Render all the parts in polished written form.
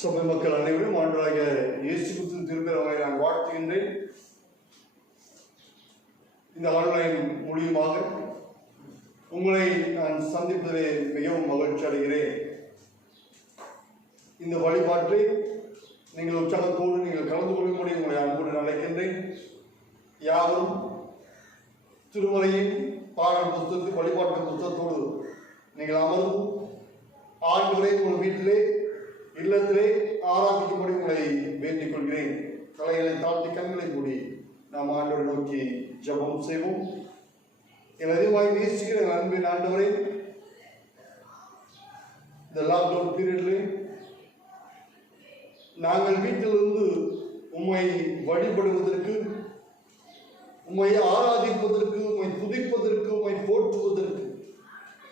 சபை மக்கள் அனைவரும் ஆண்டவராகிய இயேசு கிறிஸ்துவின் திருப்பெயரை நான் வாழ்த்துகின்றேன். இந்த ஆன்லைன் மூலியமாக உங்களை நான் சந்திப்பதிலே மிகவும் மகிழ்ச்சி அடைகிறேன். இந்த வழிபாட்டை நீங்கள் உற்சாகத்தோடு நீங்கள் கலந்து கொள்ளும்படி உங்களை அன்புடன் அழைக்கின்றேன். யாரும் திருமலையின் பாடல் புத்தகத்தில் வழிபாட்டு புத்தகத்தோடு நீங்கள் அமர்ந்து ஆண்டவரை உங்கள் வீட்டிலே இல்லத்திலே ஆராதிக்கும்படி உங்களை வேண்டிக் கொள்கிறேன். தலைகளை தாழ்த்தி கண்களை மூடி நாம் ஆண்டவரை நோக்கி ஜெபம் செய்வோம். என் அதிகமாக நேசிக்கிற அன்பின் ஆண்டவரை, இந்த லாக்டவுன் பீரியட்ல நாங்கள் வீட்டிலிருந்து உம்மை வழிபடுவதற்கு, உம்மை ஆராதிப்பதற்கு, உம்மை துதிப்பதற்கு, உம்மை போற்றுவதற்கு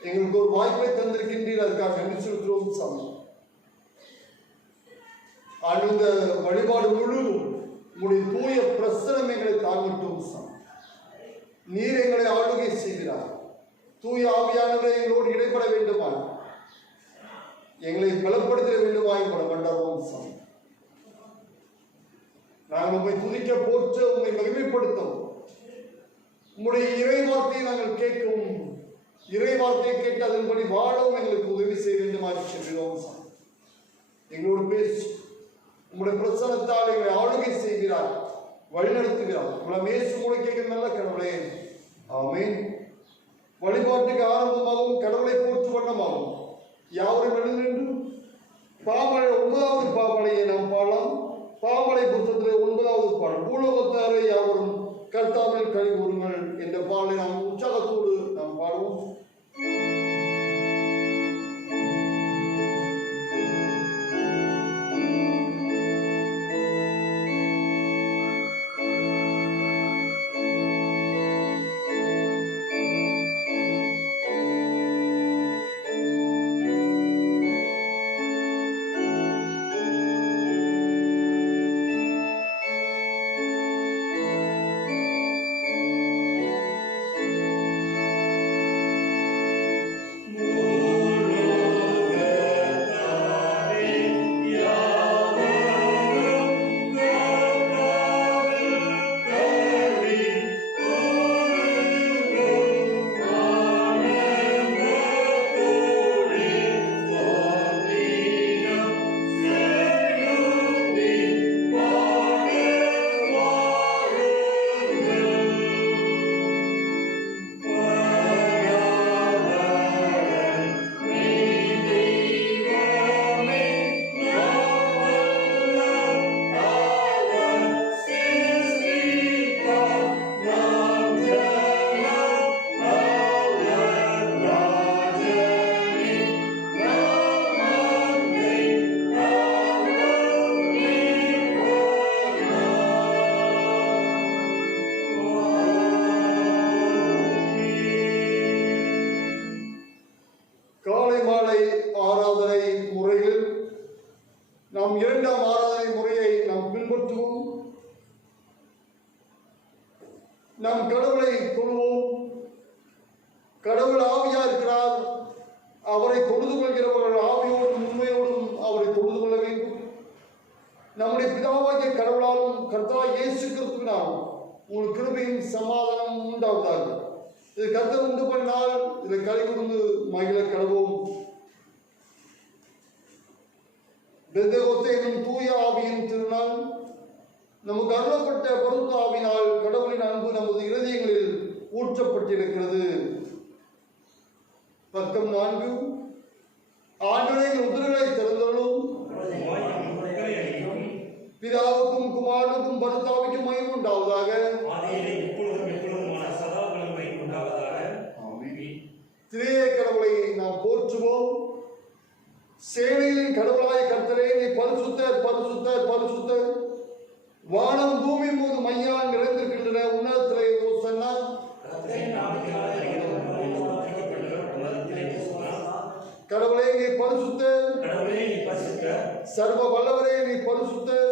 எங்களுக்கு ஒரு வாய்ப்பை தந்திருக்கின்றீர். அதுக்காக நன்றி செலுத்துகிறோம் சாமி. அந்த வழிபாடு முழுவதும் உங்களுடைய தூய பிரசனம் எங்களை தாங்கட்டும் சாமி. நீர் எங்களை ஆளுகை செய்கிறார். தூய ஆவியானவரை எங்களோடு இடைப்பட வேண்டுமா, எங்களை பலப்படுத்த வேண்டுமா எங்களை மண்டபம் சாமி. நாங்கள் உண்மை துதிக்க போற்ற, உண்மை மகிமைப்படுத்தவும், உங்களுடைய இறை வார்த்தையை நாங்கள் கேட்கவும், இறை வார்த்தையை கேட்டு அதன்படி வாழவும் எங்களுக்கு உதவி செய்ய வேண்டுமா சொல்கிறோம் சாமி. எங்களோடு பேசி உங்களுடைய பிரசனத்தால் எங்களை ஆளுகை செய்கிறார், வழிநடத்துகிறார். உங்களை மேசு கூட கேட்கிற நல்ல கடவுளே, ஆமென். வழிபாட்டுக்கு ஆரம்பமாகவும் கடவுளை போற்று வண்ணமாகவும் யாவரும் எழுந்து பாமலை 9வது பாமலையை நாம் பாடலாம். பாமலை புத்தகத்தில் 9வது பாடல், பூலோகத்தாரை யாவரும் கர்த்தாவில் கழி கூறுங்கள் என்ற பாடலை நாம் உற்சாகத்தோடு நாம் பாடுவோம். காலை மாலை ஆராதனை முறையில் நாம் 2ஆம் ஆராதனை முறையை நாம் பின்பற்றுவோம். நாம் கடவுளை தொழுவோம். கடவுள் ஆவியா இருக்கிறார். அவரை தொழுது கொள்கிறவர்கள் ஆவியோடும் உண்மையோடும் அவரை தொழுது கொள்ள வேண்டும். நம்முடைய பிதாவாகிய கடவுளாலும் கர்த்தராகிய இயேசு கிறிஸ்துவினாலும் உங்களுக்கு கிருபையும் சமாதானம் உண்டாவதாக. இது கர்த்தர் உண்டு பண்ணால் இதை களி கூர்ந்து மகிழ கடவோம். பெந்தெகோஸ்தே என்னும் தூய ஆவியின் திருநாள் நமக்கு அருளப்பட்ட பரிசுத்த ஆவியினால் கடவுளின் அன்பு நமது இருதயங்களில் ஊற்றப்பட்டிருக்கிறது. பக்கம் 4. ஆண்டவரே உதடுகளை திறந்தருளும். பிதாவுக்கும் குமாரனுக்கும் பரிசுத்த ஆவிக்கும் மகிமை உண்டாவதாக. திரேக கடவுளை நாம் போற்றுவோம். சேனையின் கடவுளாய கர்த்தரே, நீ பரிசுத்தர் பரிசுத்தர் பரிசுத்தர். வானம் பூமி மீது மையால் நிறைந்திருக்கின்றன. உன்னதத்திலே ஓசன்னா. கடவுளே நீ பரிசுத்தர். சர்வ வல்லவரே நீ பரிசுத்தர்.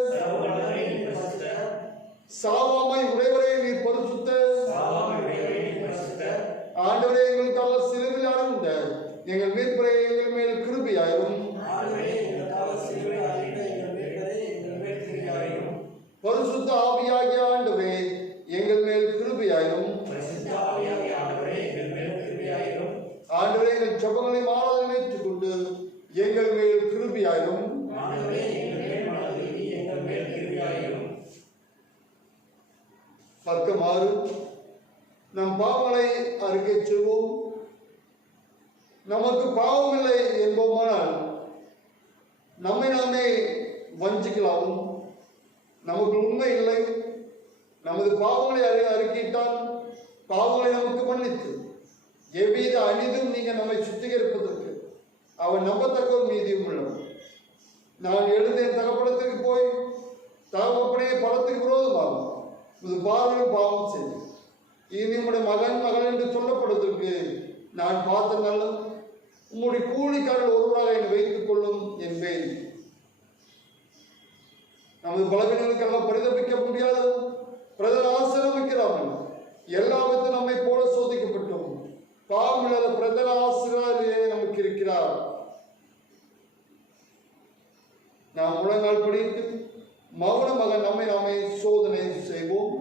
சாவாமை உடையவரே நீ பரிசுத்தர். ஆண்டவரே எங்களுக்காக சிலுவையில் அறைந்த எங்கள் மீட்பரே எங்கள் மேல் கிருபையாயிரும். கிருபையாயிரும். பக்கம் 6. நம் பாவங்களை அறிக்கை செய்வோம். நமக்கு பாவமில்லை என்போமானால் நம்மை நாமே வஞ்சிக்கலாகும். நமக்கு உண்மை இல்லை. நமது பாவங்களை அறிக்கையிட்டால் பாவங்களை நமக்கு மன்னித்து எவ்வித அநீதியும் நீங்க நம்மை சுத்திகரிப்பதற்கு அவன் நம்பத்தக்க ஒரு நீதியும் உள்ளவன். நான் எழுந்த என் தகப்படத்திற்கு போய் தகப்பனே படத்துக்கு விரோதமாகும் இது பார்வையும் பாவம் செய்து இனி உம்முடைய மகன் என்று சொல்லப்படுவதற்கு நான் பார்த்த நல்ல உம்முடைய கூலிக்காரர்கள் ஒருவராக என்னை வைத்துக் கொள்ளும் என்பேன். நமது பலவீனங்களுக்காக பரிதபிக்க முடியாத பிரதர் ஆசீர்வதிக்கிறார்கள். எல்லா விதத்திலும் நம்மை போல சோதிக்கப்பட்டோம். பாவம் இல்லாத பிரதர் ஆசீர்வாதம் நமக்கு இருக்கிறார். நாம் முழங்கால் படித்து மௌனமாக நம்மை நாமே சோதனை செய்வோம்.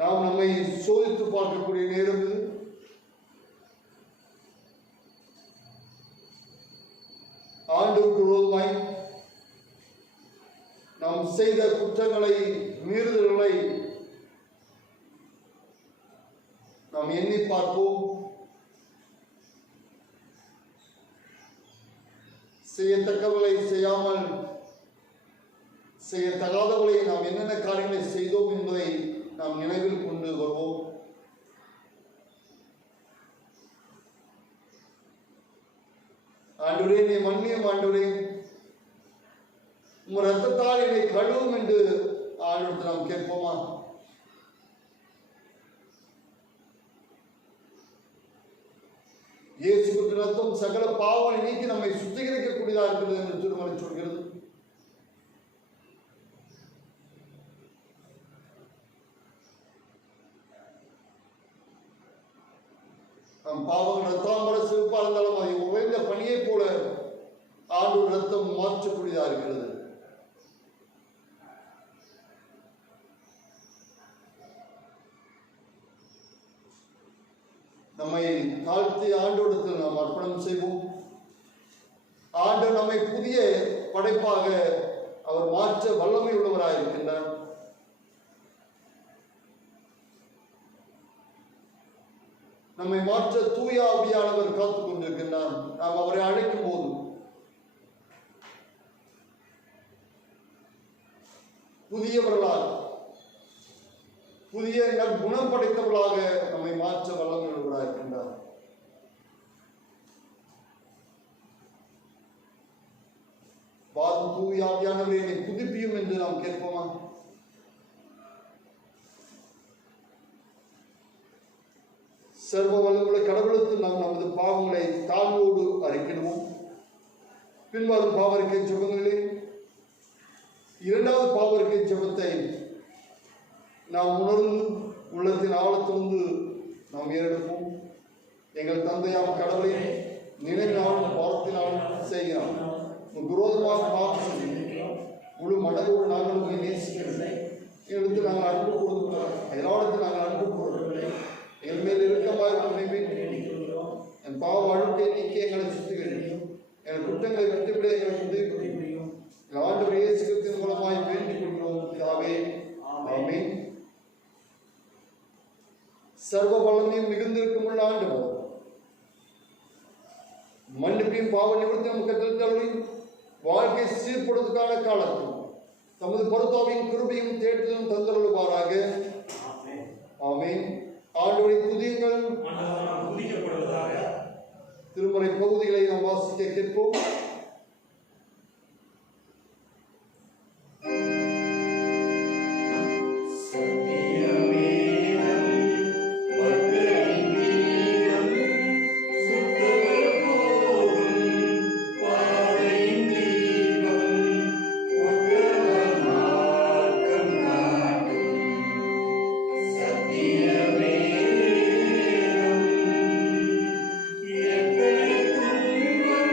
நாம் நம்மை சோதித்து பார்க்கக்கூடிய நேரம் இது. ஆண்டவருக்கு விரோதமாய் நாம் செய்த குற்றங்களை மீறுதல்களை நாம் எண்ணி பார்ப்போம். செய்யத்தக்கவளை செய்யாமல் செய்யத்தகாதவளை நாம் என்னென்ன காரியங்களை செய்தோம் என்பதை நாம் நினைவில் கொண்டு வருவோம். ஆண்டவரே நீ மன்னியும், ஆண்டவரே உம் ரத்தத்தால் என்னை கழுவும் என்று ஆண்டவரத்தை நாம் கேட்போமா? இயேசு கிறிஸ்து ரத்தம் சகல பாவங்களை நீக்கி நம்மை சுத்திகரிக்கக்கூடியதா இருக்கிறது என்று திருமறை சொல்கிறது. நம் பாவங்கள் ரத்தாம்பர சிவப்பா இருந்தாலும் அதை உறைந்த பணியை போல ஆண்டவர் ரத்தம் மாற்றக்கூடியதா இருக்கிறது. நம்மை தாழ்த்தி ஆண்டவரிடத்தில் நாம் அர்ப்பணம் செய்வோம். ஆண்டவர் நம்மை புதிய படைப்பாக அவர் மாற்ற வல்லமை உள்ளவராக இருக்கின்றார். நம்மை மாற்ற தூய ஆவியானவர் காத்துக் கொண்டிருக்கின்றார். நாம் அவரை அழைக்கும் போது புதியவர்களாக புதிய குணம் படைத்தவர்களாக நம்மை மாற்ற வல்லமை உள்ளவராக இருக்கின்றார். தூய ஆவியானவரை என்னை புதுப்பியும் என்று நாம் கேட்போமா? சர்வ வல்லமுள்ள கடவுளுக்கு நாம் நமது பாவங்களை தாழ்வோடு அறிக்கிடுவோம். பின்வரும் பாவரிக்கை ஜெபங்களிலே இரண்டாவது பாவரிக்கை ஜெபத்தை நாம் உணர்ந்து உள்ளத்தின் ஆழத்திலிருந்து நாம் ஏறெடுப்போம். எங்கள் தந்தையாம் கடவுளை நினைவினாலும் பாவத்தினாலும் செய்கிறோம். விரோதமாக பாவம் முழு மனதோடு நாங்கள் நேசிக்கிறோம். எடுத்து நாங்கள் அன்பு கொடுக்கிறோம். எல்லாஇடத்தில் நாங்கள் அன்பு கொடுக்கிறோம். எங்கள் மேல் இருக்கமாக என் பாவ அழுக்கை நீக்கி எங்களை சுத்திகரிக்கும். எங்கள் குற்றங்களை விட்டுவிட எங்களை உதவியும் ஆண்டவர் இயேசு கிறிஸ்துவின் மூலமாய் வேண்டிக் கொள்கிறோம். பிதாவே, ஆமென். சர்வ வல்லமையும் மிகுந்திருக்கும் உள்ள ஆண்டவர் மன்னிப்பையும் பாவ நிவர்த்தி நமக்கு கற்றளின் வாழ்க்கை சீர்படுவதற்கான காலத்தில் தமது பரிசுத்தாவின் கிருபையும் தேற்றலும் தந்தருளுவாராக. ஆமென். ஆண்டவரை துதியுங்கள். திருமறை பகுதிகளை நாம் வாசிக்க கேட்போம். எத்தனை துன்பம்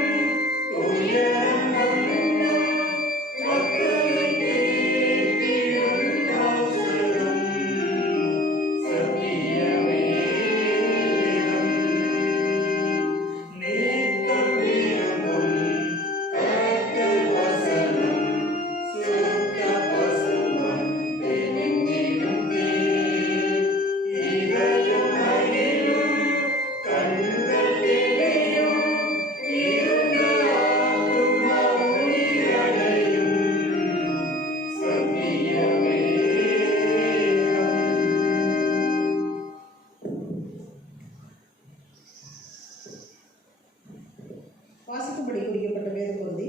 வாசிக்கும்படி குறிக்கப்பட்ட வேத பகுதி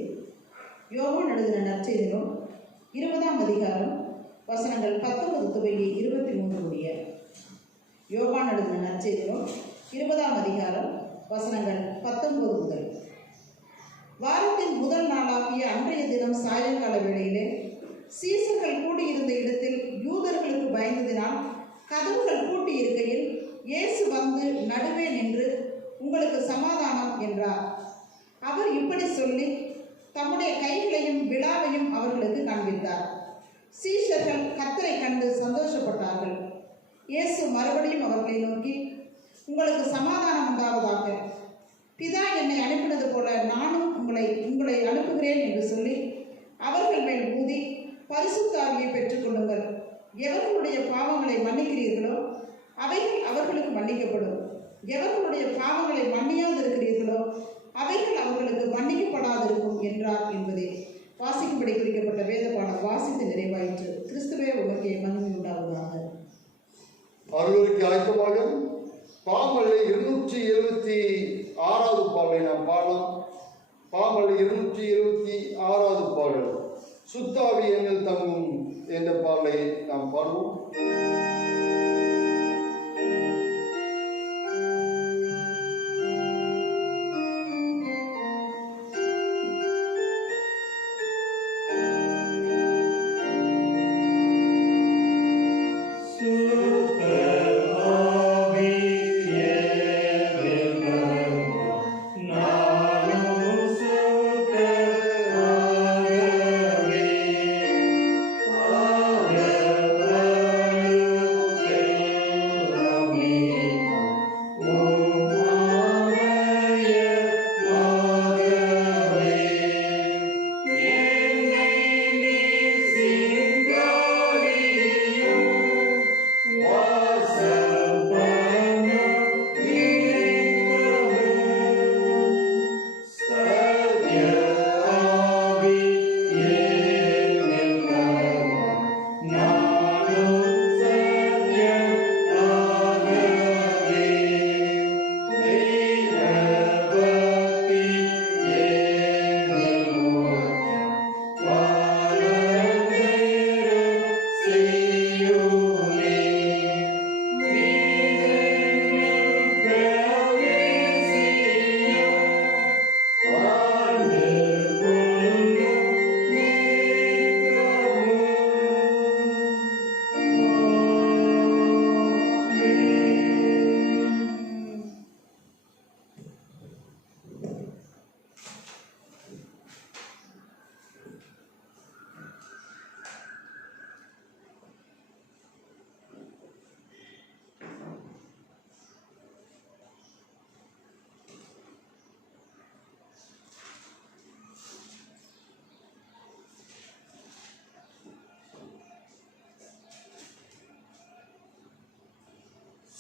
யோவான் எழுதின நற்செய்தி நூல் 20ஆம் அதிகாரம் வசனங்கள் 19 துவங்கி 23 முடிய. யோவான் எழுதின நற்செய்தி நூல் 20ஆம் அதிகாரம் வசனங்கள் 19 முதல். வாரத்தின் முதல் நாளாகிய அன்றைய தினம் சாயங்கால வேளையிலே சீசர்கள் கூடியிருந்த இடத்தில் யூதர்களுக்கு பயந்ததினால் கதவுகள் பூட்டி இருக்கையில் இயேசு வந்து நடுவே நின்று, உங்களுக்கு சமாதானம் என்றார். அவர் இப்படி சொல்லி தம்முடைய கைகளையும் விழாவையும் அவர்களுக்கு காண்பித்தார். சீஷர்கள் கர்த்தரை கண்டு சந்தோஷப்பட்டார்கள். இயேசு மறுபடியும் அவர்களை நோக்கி, உங்களுக்கு சமாதானம் உண்டாவதாக. பிதா என்னை அனுப்பினது போல நானும் உங்களை அனுப்புகிறேன் என்று சொல்லி அவர்கள் மேல் ஊதி, பரிசுத்த ஆவியை பெற்றுக்கொள்ளுங்கள். எவர்களுடைய பாவங்களை மன்னிக்கிறீர்களோ அவைகள் அவர்களுக்கு மன்னிக்கப்படும். எவர்களுடைய பாவங்களை மன்னியாதிருக்கிறீர்களோ அவைகள் அவர்களுக்கு மன்னிக்கப்படாதிருக்கும் என்றார் என்பதே வாசிக்கும்படி குறிக்கப்பட்ட வேத பாடம் வாசித்து நிறைவாயிற்று. கிறிஸ்துவே உமக்கே மகிமை உண்டாவதாக. அருளுக்கு ஆயத்தமாக பாமலை 276வது பாடலை நாம் பாடலாம். பாமலை 276வது பாடல் சுத்தாவி எண்ணில் தங்கும் என்ற பாடலை நாம் பாடுவோம்.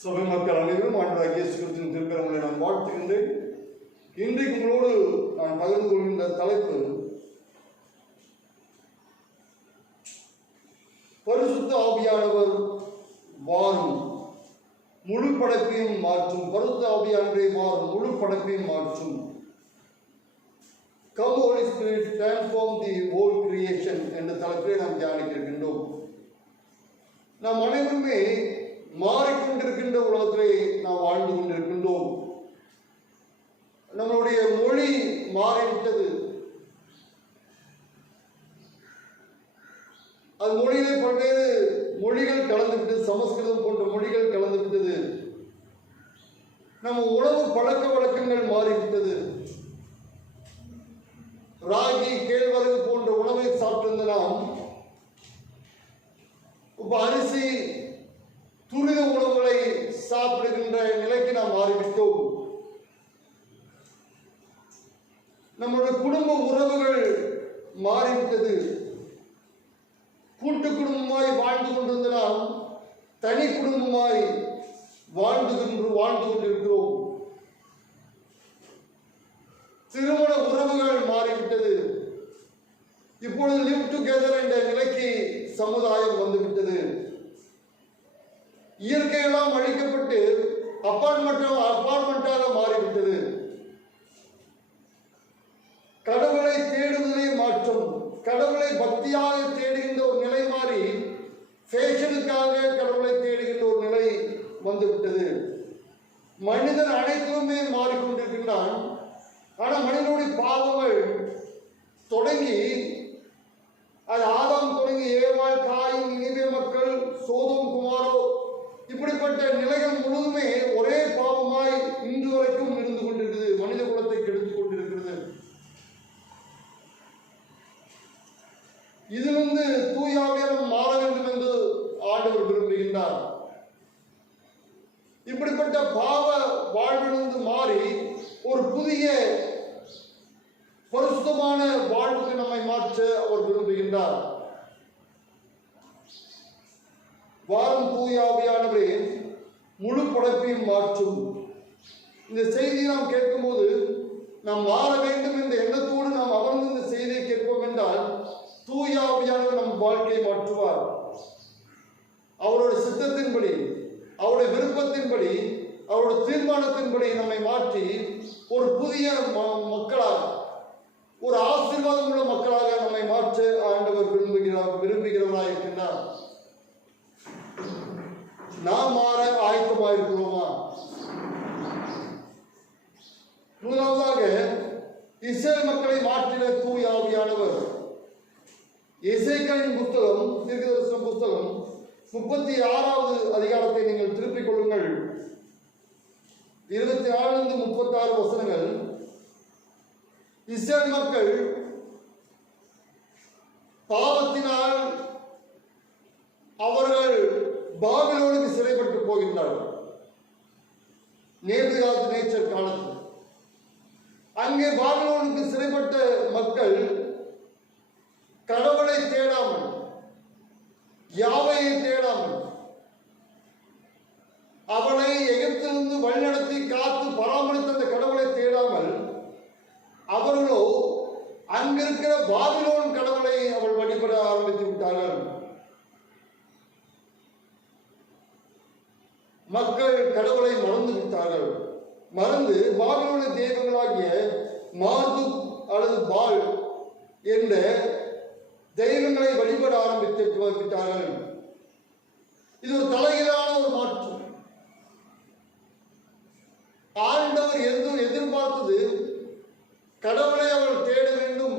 சபை மக்கள் அனைவரும் ஆண்டவராகிய இயேசு கிறிஸ்துவின் திருக்கரங்களை நான் வாழ்த்துகின்றேன். இன்றைக்கு உங்களோடு நான் பகிர்ந்து கொள்கின்ற தலைப்பு பரிசுத்த ஆவியானவர் வாரும் முழு படைப்பையும் மாற்றும். பரிசுத்த ஆவியானவரே வாரும் முழு படைப்பையும் மாற்றும். Come Holy Spirit, transform the whole creation என்ற தலைப்பிலே நாம் தியானிக்க இருக்கின்றோம். நாம் அனைவருமே மாறிக்கொண்டிருக்கின்ற உலகத்திலே நாம் வாழ்ந்து கொண்டிருக்கின்றோம். நம்மளுடைய மொழி மாறிவிட்டது. அது மொழியிலே பல்வேறு மொழிகள் கலந்துவிட்டது. சமஸ்கிருதம் போன்ற மொழிகள் கலந்துவிட்டது. நம்ம உணவு பழக்க வழக்கங்கள் மாறிவிட்டது. ராகி, கேழ்வரகு போன்ற உணவை சாப்பிட்டிருந்த நாம் இப்ப அரிசி, துரித உணவுகளை சாப்பிடுகின்ற நிலைக்கு நாம் மாறிவிட்டோம். நம்முடைய குடும்ப உறவுகள் மாறிவிட்டது. கூட்டு குடும்பமாய் வாழ்ந்து கொண்டிருந்த நாம் தனி குடும்பமாய் வாழ்ந்து கொண்டிருக்கிறோம். திருமண உறவுகள் மாறிவிட்டது. இப்பொழுது லிவ் டுகெதர் என்ற நிலைக்கு சமுதாயம் வந்துவிட்டது. இயற்கையெல்லாம் அழிக்கப்பட்டு அப்பார்ட்மெண்டாக மாறிவிட்டது. செயலுக்காக கடவுளை தேடுகின்ற ஒரு நிலை வந்துவிட்டது. மனிதன் அனைத்துமே மாறிக்கொண்டிருக்கின்றான். ஆனால் மனிதனுடைய பாவங்கள் தொடங்கி, அது ஆதாம் தொடங்கி ஏவாள், காயின், நினிவே மக்கள், சோதோம், குமாரோ, இப்படிப்பட்ட நிலைகள் முழுதுமே ஒரே பாவமாய் இன்று வரைக்கும் இருந்து கொண்டிருக்கிறது. மனித குலத்தை கெடுத்துக் கொண்டிருக்கிறது. இதிலிருந்து தூயாவியாரம் மாற வேண்டும் என்று ஆண்டவர் விரும்புகின்றார். இப்படிப்பட்ட பாவ வாழ்விலிருந்து மாறி ஒரு புதிய பரிசுத்தமான வாழ்வுக்கு நம்மை மாற்ற அவர் விரும்புகின்றார். வாரும் தூயாவியானவரே முழு படைப்பையும் மாற்றும். இந்த செய்தியை நாம் கேட்கும்போது நாம் மாற வேண்டும் என்ற எண்ணத்தோடு நாம் அமர்ந்து இந்த செய்தியை கேட்போம் என்றால் தூயாவியானவர் நம் வாழ்க்கையை மாற்றுவார். அவருடைய சித்தத்தின்படி, அவருடைய விருப்பத்தின்படி, அவருடைய தீர்மானத்தின்படி நம்மை மாற்றி ஒரு புதிய மக்களாக, ஒரு ஆசீர்வாதம் உள்ள மக்களாக நம்மை மாற்ற ஆண்டவர் விரும்புகிறவராக இருக்கின்றார். நாம் மாற ஆயத்தமாக இருக்கிறோமா? முதலாவதாக இஸ்ரேல் மக்களை மாற்றின தூயாவியானவர். எசேக்கியேலின் புத்தகம், தீர்க்கதரிசன புத்தகம் 36வது அதிகாரத்தை நீங்கள் திருப்பிக் கொள்ளுங்கள். 24 36 வசனங்கள். இஸ்ரேல் மக்கள் பாவத்தினால் அவர்கள் பாபிலோனுக்கு சிறைப்பட்டு போகின்றார்கள். நேபுகாத்நேச்சர் காலத்தில் அங்கே பாபிலோனுக்கு சிறைப்பட்ட மக்கள் கடவுளை தேடாமல், யாவையை தேடாமல், அவளை எகிப்திலிருந்து வழிநடத்தி காத்து பராமரித்த அந்த கடவுளை தேடாமல் அவர்களோ அங்கிருக்கிற பாபிலோன் கடவுளை அவள் வழிபட ஆரம்பித்து விட்டார்கள். மக்கள் கடவுளை மறந்து விட்டார்கள். மறந்து பாபிலோன தெய்வங்களாகிய மார்துக் அல்லது பால் என்ற தெய்வங்களை வழிபட ஆரம்பித்து விட்டார்கள். இது ஒரு தலைகீழான ஒரு மாற்றம். ஆண்டவர் எதிர்பார்த்தது கடவுளை அவள் தேட வேண்டும்,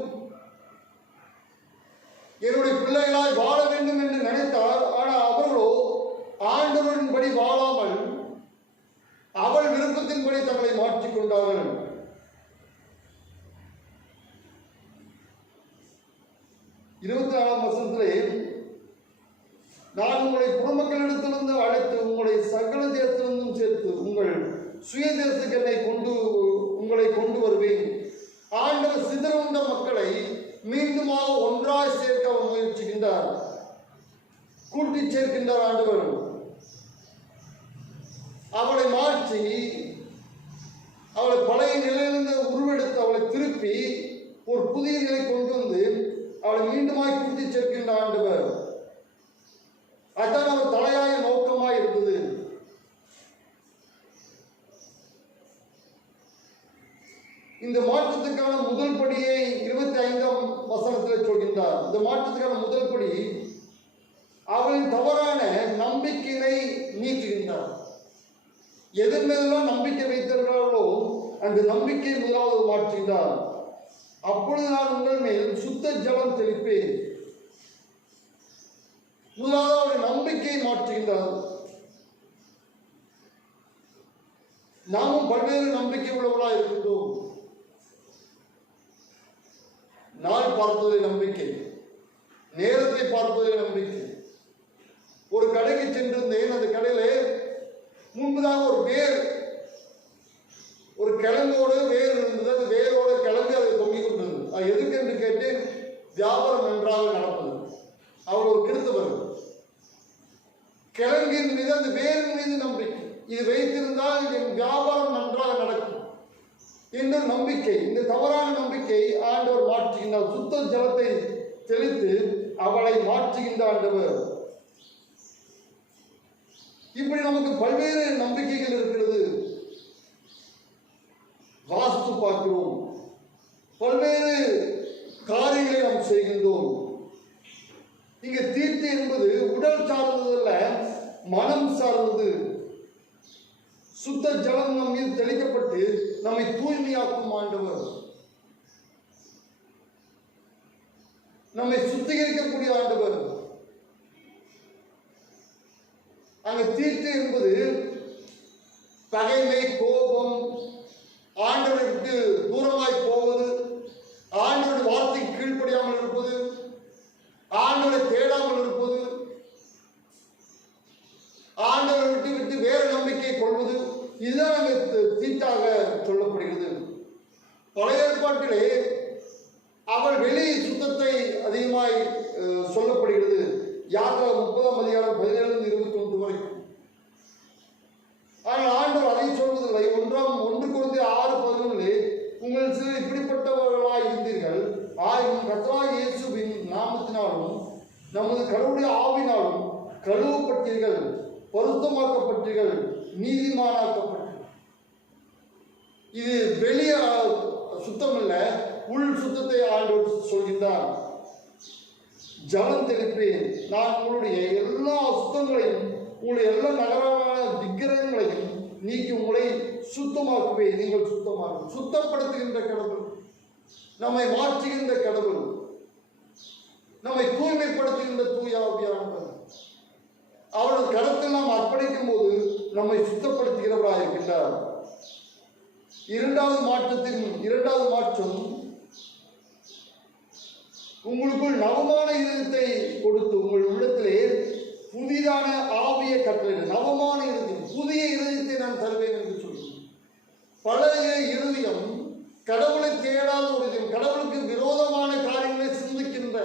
என்னுடைய பிள்ளைகளாய் வாழ வேண்டும் என்று நினைத்தார். ஆனால் அவர்களோ ஆண்டவரின்படி வாழாமல் அவள் விருப்பத்தின்படி தங்களை மாற்றிக்கொண்டார்கள். இருபத்தி 4ஆம் வசனத்திலே, நான் உங்களை புறமக்களிடத்திலிருந்து அழைத்து உங்களுடைய சகல தேசத்திலிருந்தும் சேர்த்து உங்கள் சுய தேசத்துக்கு உங்களை கொண்டு வருவேன். ஆண்டவர் சிதறுண்ட மக்களை மீண்டுமாக ஒன்றாய் சேர்க்க அவர் முயற்சிக்கின்றார், கூட்டி சேர்க்கின்றார். ஆண்டவர் அவளை மாற்றி, அவளை பழைய நிலையிலிருந்து உருவெடுத்து அவளை திருப்பி ஒரு புதிய நிலை கொண்டு வந்து அவளை மீண்டுமாய் கூட்டி சேர்க்கின்ற ஆண்டவர். அதுதான் அவர் தலையாய நோக்கமாய் இருந்தது. இந்த மாற்றத்துக்கான முதல் படியை 25ஆம் வசனத்தில் சொல்கின்றார். இந்த மாற்றத்துக்கான முதல் படி அவளின் தவறான நம்பிக்கையை நீக்குகின்றார். எதன் மீதெல்லாம் நம்பிக்கை வைத்திருக்கிறார்களோ அந்த நம்பிக்கை முதலாவது மாற்றுகின்றார். அப்பொழுது நான் உங்கள் மேல் சுத்த ஜலம் தெளிப்பேன். முதலாவது அவருடைய நம்பிக்கையை மாற்றுகின்றார். நாமும் பல்வேறு நம்பிக்கை உள்ளவர்களாக இருக்கின்றோம். நாள் பார்ப்பதில் நம்பிக்கை, நேரத்தை பார்ப்பதில் நம்பிக்கை. ஒரு கடைக்கு சென்றிருந்தேன். அந்த கடையிலே முன்பதாக ஒரு கிழங்கோடு வேர் இருந்தது. அந்த வேரோடு கிளம்பி அதை தொங்கிக் கொண்டிருந்தது. அது எதுக்கு என்று கேட்டேன். வியாபாரம் நன்றாக நடப்பது. அவர் ஒரு கிறிஸ்தவர். கிழங்கின் மீது, அந்த வேரின் மீது நம்பிக்கை. இது வைத்திருந்தால் என் வியாபாரம் நன்றாக நடக்கும் என்ற நம்பிக்கை. இந்த தவறான நம்பிக்கை ஆண்டவர் மாற்றுகின்றார். சுத்த ஜலத்தை தெளித்து அவளை மாற்றுகின்ற ஆண்டவர். இப்படி நமக்கு பல்வேறு நம்பிக்கைகள் இருக்கிறது. வாஸ்து பார்க்கிறோம், பல்வேறு காரியங்களை நாம் செய்கின்றோம். இங்க தீட்டு என்பது உடல் சார்ந்தது அல்ல, மனம் சார்ந்தது. சுத்த ஜலம் நம் மீது தெளிக்கப்பட்டு நம்மை தூய்மையாக்கும் ஆண்டவர், நம்மை சுத்திகரிக்கக்கூடிய ஆண்டவர். அங்க தீட்டு என்பது பகைமை, கோபம், ஆண்டவரை விட்டு தூரமாய் போவது, ஆண்டவருடைய வார்த்தைக்கு கீழ்ப்படியாமல் இருப்பது, ஆண்டவரை தேடாமல் இருப்பது, ஆண்டவரை விட்டு விட்டு வேறு நம்பிக்கை கொள்வது, இதுதான் நமக்கு தீட்டாக சொல்லப்படுகிறது. பழைய ஏற்பாட்டிலே அவர் வெளி சுத்தத்தை அதிகமாய் சொல்லப்படுகிறது. யாத்திரா 30ஆம் அதிகாரம் 17-21 வரைக்கும். ஆனால் ஆண்டவர் அதை சொல்வதில்லை. 1 கொரிந்தியர் 6:11 உங்கள் சிலர் இப்படிப்பட்டவர்களாய் இருந்தீர்கள், ஆயினும் கர்த்தராகிய இயேசுவின் நாமத்தினாலும் நமது கடவுளுடைய ஆவினாலும் கழுவப்பட்டீர்கள், பரிசுத்தமாக்கப்பட்டீர்கள், நீதிமானாக்கப்பட்டீர்கள். இது வெளிய சுத்தம் இல்ல, உள் சுத்தத்தை ஆண்டவர் சொல்கின்றார். ஜலம் தெளிப்பேன், நான் உங்களுடைய எல்லா சுத்தங்களையும், உங்களுடைய எல்லா நகரமான விக்கிரகங்களையும் நீக்கி உங்களை சுத்தமாக்குவேன். நீங்கள் சுத்தமாகும். சுத்தப்படுத்துகின்ற கடவுள், நம்மை மாற்றுகின்ற கடவுள், நம்மை தூய்மைப்படுத்துகின்ற தூய ஆவியானவர். அவரது கருத்தில் நாம் அர்ப்பணிக்கும் போது நம்மை சுத்தப்படுத்துகிறவராக இருக்கின்றார். இரண்டாவது மாற்றம், உங்களுக்குள் நவமான இதயத்தை கொடுத்து உங்கள் உள்ளத்திலே புதிதான ஆவியை கட்டளை. நவமான இருதயம், புதிய இருதயத்தை நான் தருவேன் என்று சொல்லி. பழைய இருதயம் கடவுளை தேடாத ஒரு இதயம், கடவுளுக்கு விரோதமான காரியங்களை சிந்திக்கின்ற,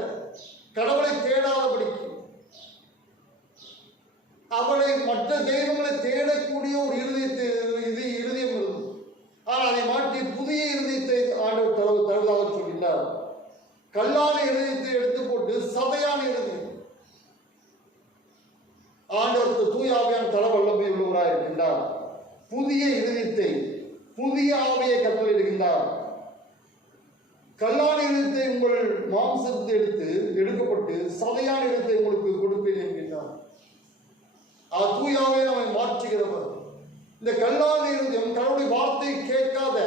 கடவுளை தேடாதபடிக்கு, அவளை மற்ற தெய்வங்களை தேடக்கூடிய ஒரு இருதயம் இருந்தது. ஆனால் அதை மாற்றி புதிய இருதயத்தை ஆண்டவர் தருவதாக சொல்கின்றார். கல்லான இருதயத்தை எடுத்து போட்டு சதையான இருதயம் ஆண்டவர் தூய ஆவியான தர வல்லமை உள்ளவராக இருக்கின்றார். புதிய இருதயத்தை, புதிய ஆவியை கட்டளையிடுகின்றார். கல்லான இருதயத்தை உங்கள் மாம்சத்தை எடுக்கப்பட்டு சதையான இருதயத்தை உங்களுக்கு கொடுப்பேன் என்கின்றார். தூய ஆவியை நம்மை மாற்றுகிறவர். இந்த கல்லான இருதயம் கடவுளுடைய வார்த்தையை கேட்காத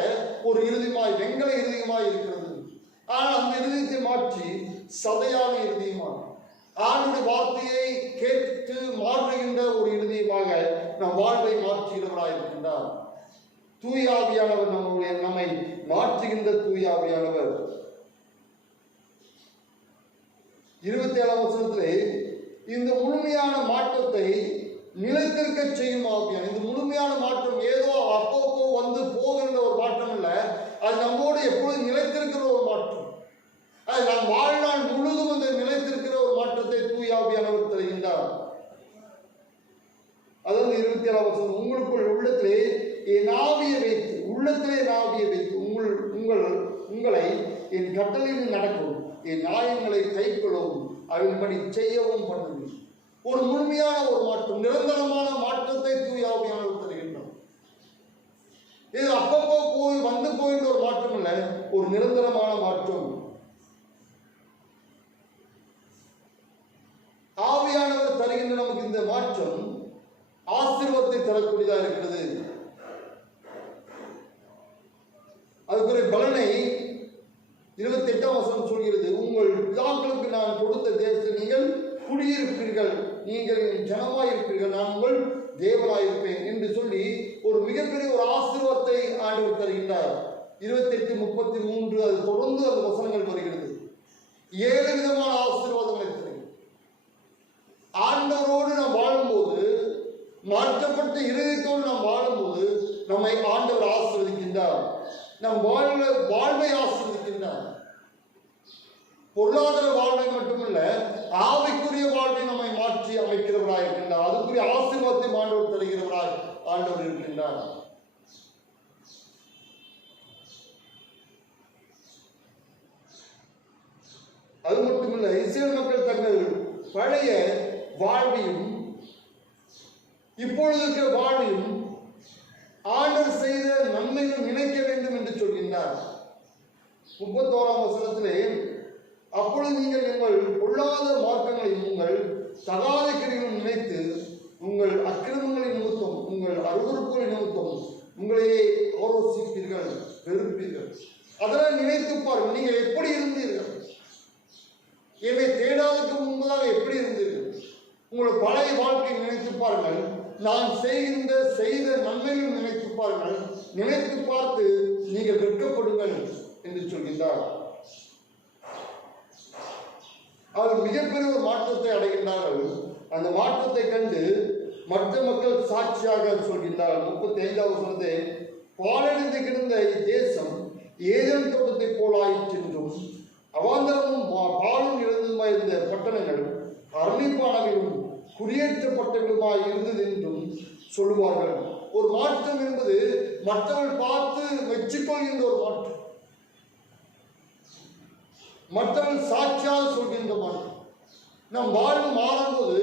ஒரு இருதயமாய், வெங்கல இருதயமாய் இருக்கிறது. ஆனால் அந்த இருதயத்தை மாற்றி சதையான இருதயமாக, ஆண்டுடைய வார்த்தையை கேட்டு மாறுகின்ற ஒரு இருதயமாக நம் வாழ்வை மாற்றுகிறவராக இருக்கின்றார். தூயாவியானவர் நம்மை மாற்றுகின்ற தூயாவியானவர். 27ஆம் வசனத்திலே இந்த முழுமையான மாற்றத்தை நிலைத்திருக்க செய்யும் ஆவியான, இந்த முழுமையான மாற்றம் ஏதோ அப்பப்போ வந்து போகின்ற ஒரு மாற்றம் இல்ல, அது நம்மோடு எப்பொழுது நிலைத்திருக்கிற ஒரு மாற்றம். அது நம் வாழ்நாள் முழுதும் அந்த நிலைத்திருக்கிற ஒரு மாற்றத்தை தூயாவியானவர் தருகின்றார். அதாவது 27ஆம் வசனம், உங்களுக்குள் உள்ளத்திலே என் ஆவியை வைத்து, உள்ளத்திலே என் ஆவியை வைத்து உங்களை என் கட்டளையில் நடக்கவும், என் நியாயங்களை கைக்கொள்ளவும், அதன்படி செய்யவும் பண்ணுவேன். ஒரு முழுமையான ஒரு மாற்றம், நிரந்தரமான மாற்றத்தை தூயாவியானவர் தருகின்றார். இது அப்பப்போ வந்து போகின்ற ஒரு மாற்றம் இல்லை, ஒரு நிரந்தரமான மாற்றம். ஆவியானவர் தருகின்ற நமக்கு இந்த மாற்றம் ஆசீர்வாதத்தை தரக்கூடியதாக இருக்கிறது. அதுக்குரிய பலனை 28ஆம் வசனம் சொல்கிறது, உங்கள் பிதாக்களுக்கு நான் கொடுத்த தேசத்தில் நீங்கள் குடியிருப்பீர்கள், நீங்கள் என் ஜனமாயிருப்பீர்கள், நான் உங்கள் தேவனாயிருப்பேன் என்று சொல்லி ஒரு மிகப்பெரிய ஒரு ஆசீர்வாதத்தை ஆண்டவர் தருகின்றார். 28-33 அது தொடர்ந்து அந்த வசனங்கள் வருகிறது. 7 விதமான ஆசீர்வாதங்களை தருகிறது. ஆண்டவரோடு நாம் வாழும்போது, மாற்றப்பட்ட இருதயத்தோடு நாம் வாழும்போது நம்மை ஆண்டவர் ஆசீர்வதிக்கின்றார். நம் வாழ்வை ஆசீர்வதிக்கின்றார். பொருளாதார வாழ்வை மட்டுமல்ல, ஆவிக்குரிய வாழ்வை நம்மை மாற்றி அமைக்கிறவராக இருக்கின்றார். அதுக்குரிய ஆசீர்வாதத்தை ஆண்டவர் தருகிறவராக ஆண்டவர் இருக்கின்றார். அது மட்டுமல்ல, இஸ்ரேல் மக்கள் தங்கள் பழைய வாழ்வையும் இப்பொழுது இருக்கிற வாழ்வையும் ஆண்டவர் செய்த நன்மைகள் நினைக்க வேண்டும் என்று சொல்கின்றார். 31ஆம் வசனத்திலே அப்பொழுது நீங்கள் உங்கள் பொல்லாத மார்க்கங்களையும் உங்கள் தகாத கிரிகளும் நினைத்து உங்கள் அக்கிரமங்களின் நிமித்தம் உங்கள் அருவருப்புகளின் நிமித்தம் உங்களையே ஆலோசிப்பீர்கள், வெறுப்பீர்கள். அதெல்லாம் நினைத்து பாருங்கள், நீங்கள் எப்படி இருந்தீர்கள்? என்னை தேடாததுக்கு முன்பதாக எப்படி இருந்தீர்கள்? உங்கள் பழைய வாழ்க்கையை நினைத்து பாருங்கள். நான் செய்த நன்மையும் நினைத்து பாருங்கள். நினைத்து பார்த்து நீங்கள் வெட்கப்படுங்கள் என்று சொல்கின்றார். அவர் மிகப்பெரிய ஒரு மாற்றத்தை அடைகின்றார்கள். அந்த மாற்றத்தை கண்டு மற்ற மக்கள் சாட்சியாக சொல்கின்றார்கள். 35வது வசனத்தை, பாலடைந்து கிடந்த இத்தேசம் ஏதேன் தோட்டத்தை போலாயிற்று என்றும் அவாந்தரமும் பாலும் இழந்ததுமாய் இருந்த பட்டணங்கள் அரணிப்பானவையும் குடியேற்றப்பட்டவர்களுமாய் இருந்தது என்றும் சொல்லுவார்கள். ஒரு மாற்றம் என்பது மற்றவர்கள் பார்த்து மெச்சிக்கொள்கின்ற ஒரு மாற்றம், மற்றவர்கள் சாட்சியாக சொல்கின்ற மாற்றம். நம் வாழ்வு மாறும்போது,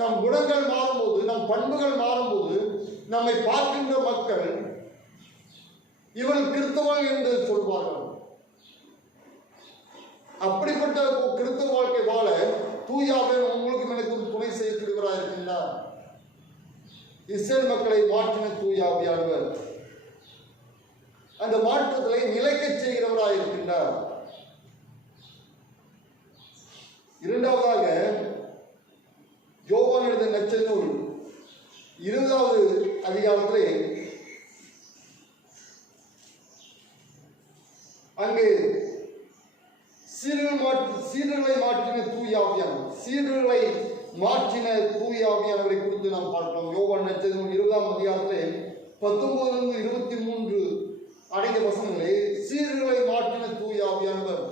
நம் குணங்கள் மாறும்போது, நம் பண்புகள் மாறும்போது நம்மை பார்க்கின்ற மக்கள் இவன் கிறிஸ்தவன் என்று சொல்வார்கள். அப்படிப்பட்ட கிறிஸ்தவ வாழ்க்கை வாழ தூயாவே உங்களுக்கும் எனக்கு துணை செய்யக்கூடியவராக இருக்கின்றார். இஸ்ரேல் மக்களை மாற்றின தூயாவியானவர் அந்த மாற்றத்தை நிலைக்க செய்கிறவராக இருக்கின்றார். இரண்டாவதாக யோவான் எழுதிய நற்செய்தி நூல் 20வது அதிகாரத்திலே அங்கே சீடர்களை மாற்றின தூயாவியானவர், சீடர்களை மாற்றின தூயாவியானவரை குறித்து நாம் பார்க்கிறோம். யோவான் நற்செய்தி நூல் 20ஆம் அதிகாரத்திலே 19 to 23 அடங்கிய வசனங்களே சீடர்களை மாற்றின தூயாவியானவர்,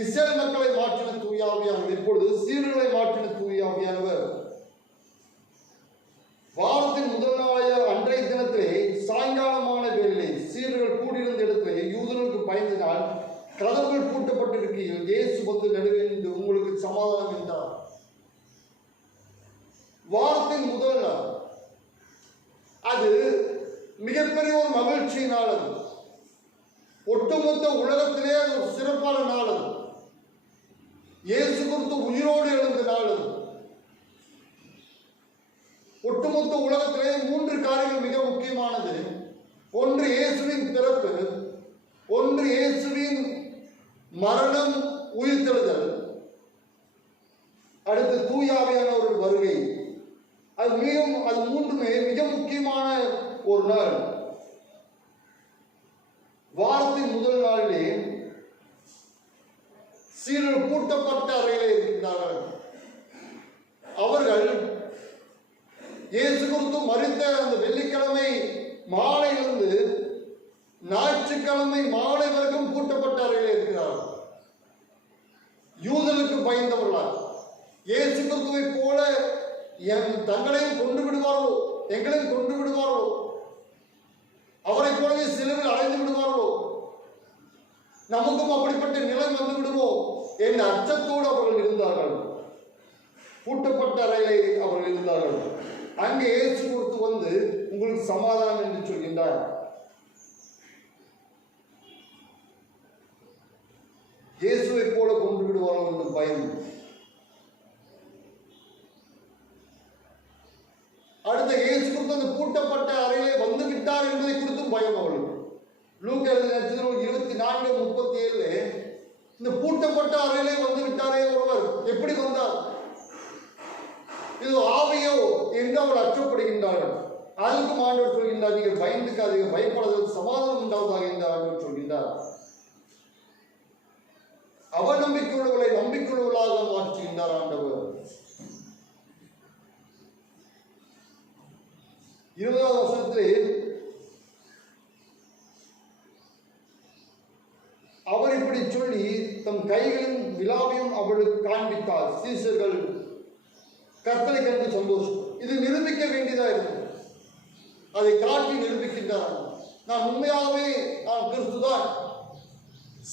இஸ்ரேல் மக்களை மாற்றின தூயாவியானவர், இப்பொழுது சீடர்களை மாற்றின தூயாவியானவர். வாரத்தின் முதல் நாளைய அன்றைய தினத்திலே சாயங்காலமான வேளையிலே சீடர்கள் கூடியிருந்த இடத்திலே யூதர்களுக்கு பயந்தனால் கதவுகள் பூட்டப்பட்டிருக்கையில் இயேசு வந்து நடுவே நின்று உங்களுக்கு சமாதானம் என்றார். வாரத்தின் முதல் நாள் அது மிகப்பெரிய ஒரு மகிழ்ச்சி நாள். அது ஒட்டுமொத்த உலகத்திலே அது ஒரு சிறப்பான நாள். அது இயேசு கிறிஸ்து உயிரோடு எழுந்த நாள். அது ஒட்டுமொத்த உலகத்திலே 3 காரியங்கள் மிக முக்கியமானது. ஒன்று இயேசுவின் பிறப்பு, ஒன்று இயேசுவின் மரணம், உயிர்த்தெழுதல், அடுத்து தூயாவியானவர்கள் வருகை. அது மூன்றுமே மிக முக்கியமான ஒரு நாள். வாரத்தின் முதல் நாளிலே சீடர்கள் பூட்டப்பட்ட அறையிலே இருக்கின்றார்கள். அவர்கள் இயேசு கிறிஸ்து மரித்த அந்த வெள்ளிக்கிழமை மாலையிலிருந்து ஞாயிற்றுக்கிழமை மாலை வரைக்கும் பூட்டப்பட்ட அறையிலே இருக்கிறார்கள். யூதர்களுக்கு பயந்தவர்களால் இயேசு கிறிஸ்துவை போல தங்களையும் கொண்டு விடுவார்களோ, எங்களையும் கொண்டு விடுவார்களோ, அவரை போலவே சிலுவையில் அடைந்து விடுவார்களோ, நமக்கும் அப்படிப்பட்ட நிலை வந்து விடுமோ என்ற அச்சத்தோடு அவர்கள் இருந்தார்கள். பூட்டப்பட்ட அறையிலே அவர்கள் இருந்தார்கள். அங்கே இயேசு கிறிஸ்து வந்து உங்களுக்கு சமாதானம் என்று சொல்கின்றார். இயேசுவை போல கொண்டு விடுவார்கள் என்று பயம். அடுத்த இயேசு கிறிஸ்து அந்த பூட்டப்பட்ட அறையிலே வந்து விட்டார் என்பதை குறித்தும் பயம் அவர்களுக்கு. லூக்கா எழுதிய நற்செய்தி 24:37 இந்த பூட்டப்பட்ட அறையிலே வந்து விட்டாரே ஒருவர், எப்படி வந்தார், இது ஆவியோ என்று அவர் அச்சப்படுகின்றார்கள். அதுக்கும் ஆண்டவர் சொல்கின்றார், நீங்கள் பயந்துக்காதீங்க, பயப்படாத, சமாதானம் உண்டாவதாக என்று ஆண்டவர் சொல்கின்றார். அவநம்பிக்கையுள்ளவர்களை நம்பிக்கையுள்ளவர்களாக மாற்றுகின்றார் ஆண்டவர். 20வது வசனத்திலே அவர் இப்படி சொல்லி தம் கைகளின் விழாவையும் அவளுக்கு காண்பித்தார். சீசர்கள் கர்த்தரை கண்டு சந்தோஷம். இது நிரூபிக்க வேண்டியதா இருக்கு. அதை காட்டி நிரூபிக்கின்றார். நான் உண்மையாகவே நான் கிறிஸ்துதான்.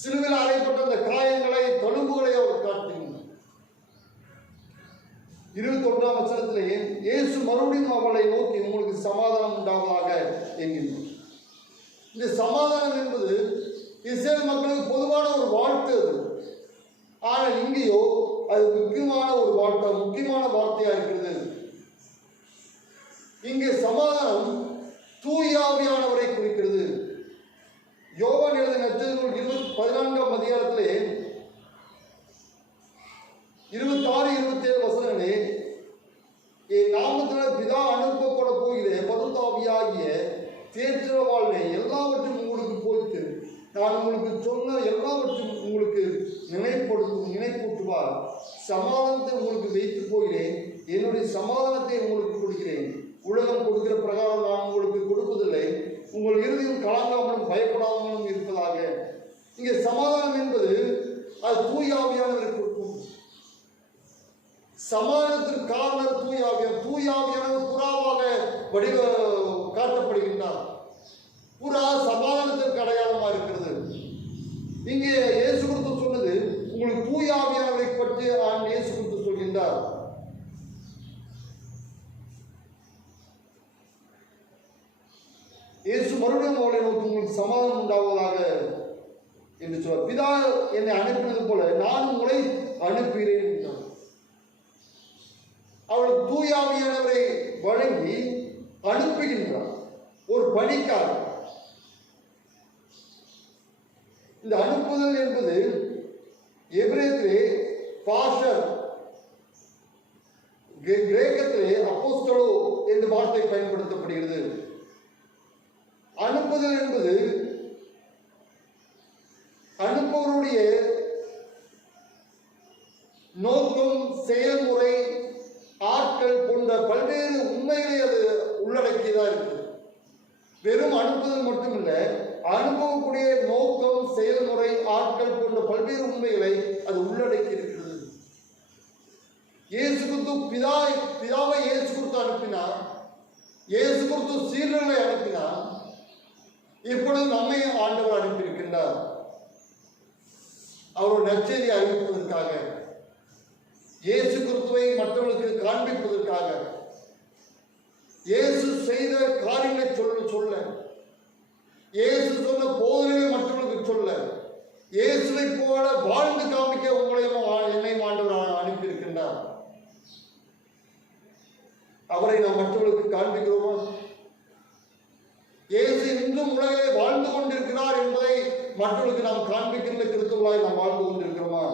சிலுவையில் அறையப்பட்ட அந்த காயங்களை, தொழும்புகளை அவர் காட்டுகின்றார். 21ஆம் வசனத்திலே இயேசு மறுபடியும் அவளை நோக்கி உங்களுக்கு சமாதானம் உண்டாவதாக என்கின்றார். இந்த சமாதானம் என்பது இஸ்ரேல் மக்களுக்கு பொதுவான ஒரு வாழ்த்து. ஆனால் இங்கேயோ அது முக்கியமான ஒரு முக்கியமான வார்த்தையா இருக்கிறது. இங்கே சமாதானம் தூயாவியானவரை குறிக்கிறது. யோவான் எழுதின நற்செய்தி 14ஆம் அதிகாரத்திலே 26, 27 வசனங்களே, என் நாமத்தினால் பிதா அனுப்பப்பட போகிற பரிசுத்தாவியாகிய தேற்றவாளனே எல்லாவற்றையும் உங்களுக்கு போய்த்து நான் உங்களுக்கு சொன்ன எல்லாவற்றையும் உங்களுக்கு நினைப்பூட்டுவார். சமாதானத்தை உங்களுக்கு வைத்து போகிறேன், என்னுடைய சமாதானத்தை உங்களுக்கு கொடுக்கிறேன். உலகம் கொடுக்கிற பிரகாரம் நான் உங்களுக்கு கொடுப்பதில்லை. உங்கள் இறுதியும் கலங்காமலும் பயப்படாமலும் இருப்பதாக. இங்கே சமாதானம் என்பது அது தூயாவியானவரை கொடுக்கும். சமாதானத்திற்கு காரணர் தூயாவியானவர் புறாவாக காட்டப்படுகின்றார். புறா சமாதானத்திற்கு அடையாளமா இருக்கிறது. இங்கே இயேசு கிறிஸ்து சொன்னது உங்களுக்கு தூயாவியானவரை பற்றி இயேசு கிறிஸ்து சொல்கின்றார். இயேசு மறுபடியும் அவளை நோக்கி உங்களுக்கு சமாதானம் உண்டாவதாக என்று சொல்வார். பிதா என்னை அனுப்பினது போல நான் உங்களை அனுப்புகிறேன் என்றார். அவளுக்கு தூயாவியானவரை வழங்கி அனுப்புகின்றார். ஒரு பணிக்காக இந்த அனுப்புதல் என்பது எபிரேயத்திலே பாஷர், கிரேக்கத்திலே அப்போஸ்தலோ என்ற வார்த்தை பயன்படுத்தப்படுகிறது. அனுப்புதல் என்பது அனுப்புவருடைய நோக்கம், செயல்முறை, ஆட்கள் போன்ற பல்வேறு உண்மைகளை அது உள்ளடக்கியதா இருக்கு. வெறும் அனுப்புதல் மட்டுமில்லை, அனுப்பக்கூடிய நோக்கம், செயல்முறை, ஆட்கள் போன்ற பல்வேறு உண்மைகளை அது உள்ளடக்கி இருக்கிறது. இயேசு கிறிஸ்து பிதாவை இயேசு கிறிஸ்து அனுப்பினார். இயேசு கிறிஸ்து சீடர்களை அனுப்பினார். இப்பொழுது நம்மை ஆண்டவர் அனுப்பியிருக்கின்றார். அவருடைய நற்செய்தி அறிவிப்பதற்காக, இயேசு கிறிஸ்துவை மற்றவர்களுக்கு காண்பிப்பதற்காக, இயேசு செய்த காரியங்களை சொல்ல, இயேசு சொன்ன போதனைகளை மற்றவர்களுக்கு சொல்ல, இயேசுவை போல வாழ்ந்து காமிக்க உங்களையும் என்னையும் ஆண்டவர் அனுப்பியிருக்கின்றார். அவரை நாம் மற்றவர்களுக்கு காண்பிக்கிறோமா? இயேசு இன்றும் உலகிலே வாழ்ந்து கொண்டிருக்கிறார் என்பதை மற்றவர்களுக்கு நாம் காண்பிக்கின்ற கிறிஸ்துவர்களாய் நாம் வாழ்ந்து கொண்டிருக்கிறோமா?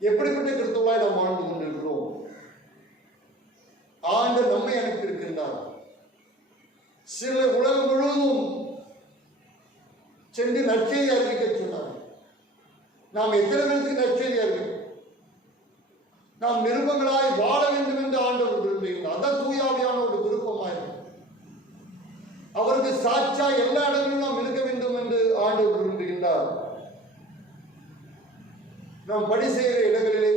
எப்படிப்பட்ட கிறிஸ்துவர்களாய் நாம் வாழ்ந்து கொண்டிருக்கிறோம்? ஆண்டவர் நம்மை அனுப்பியிருக்கின்றார். சில உலகம் முழுவதும் சென்று நற்செய்தி அறிவிக்க சொன்னார். நாம் எத்தனை பேருக்கு நற்செய்தி அறிவிக்கும்? நாம் நிருபங்களாய் வாழ வேண்டும் என்று ஆண்டவர் விரும்புகிறார். அதான் தூயாவியான ஒரு விருப்பமாயிருக்கும். அவருக்கு சாட்சியா எல்லா இடங்களிலும் நாம் இருக்க வேண்டும் என்று ஆண்டவர் விரும்புகின்றார். நாம் பணி செய்கிற இடங்களிலே,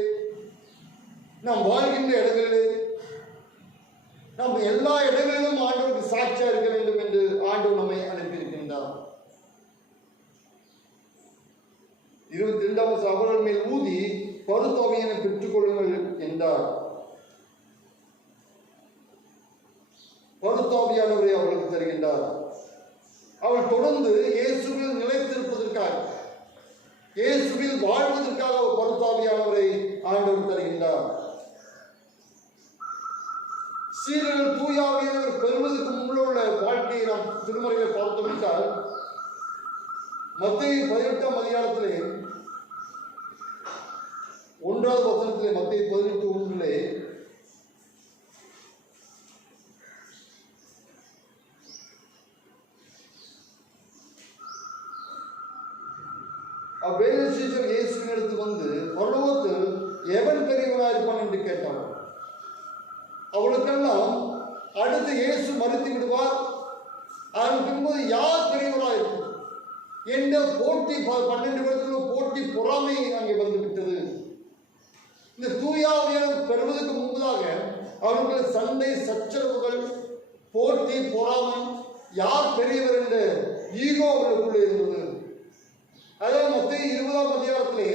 நாம் வாழ்கின்ற இடங்களிலே, நாம் எல்லா இடங்களிலும் ஆண்டவருக்கு சாட்சியா இருக்க வேண்டும் என்று ஆண்டவர் நம்மை அனுப்பியிருக்கின்றார். 22ஆம் அவர்கள் மேல் ஊதி பரிசுத்தாவியை பெற்றுக் கொள்ளுங்கள் என்றார். பரிசுத்தாவியானவரை அவர்களுக்கு தருகின்றார். அவள் தொடர்ந்து இயேசுவில் நிலைத்திருப்பதற்காக, இயேசுவில் வாழ்வதற்காக பரிசுத்தாவியானவரை ஆண்டவர் தருகின்றார். சீடர்கள் தூயாவியானவர் பெறுவதற்கு முன்னுள்ள வாழ்க்கையை நாம் திருமறையில பார்த்தோம்னால், மத்தேயு 18ஆம் அதிகாரத்திலே 1வது வசனத்திலே, மத்தேயு 18:1 அவ்வேத சீஷர் இயேசுவின் இடத்து வந்து பரலோகத்தில் எவன் பெரியவனாயிருப்பான் என்று கேட்டார். அவளுக்கெல்லாம் அடுத்து இயேசு மறுத்து விடுவார், அதன் பின்பு யார் பெரியவராயிருக்கும் என்ற போட்டி, 12 பேருக்கு போட்டி, பொறாமை அங்கே வந்துவிட்டது. இந்த தூயாவியானவர் பெறுவதற்கு முன்பதாக அவர்கள் சண்டை, சச்சரவுகள், போட்டி, பொறாமை, யார் பெரியவர் என்ற ஈகோ அவர்களுக்குள்ளே இருந்தது. அதாவது மத்தேயு 20ஆம் அதிகாரத்திலே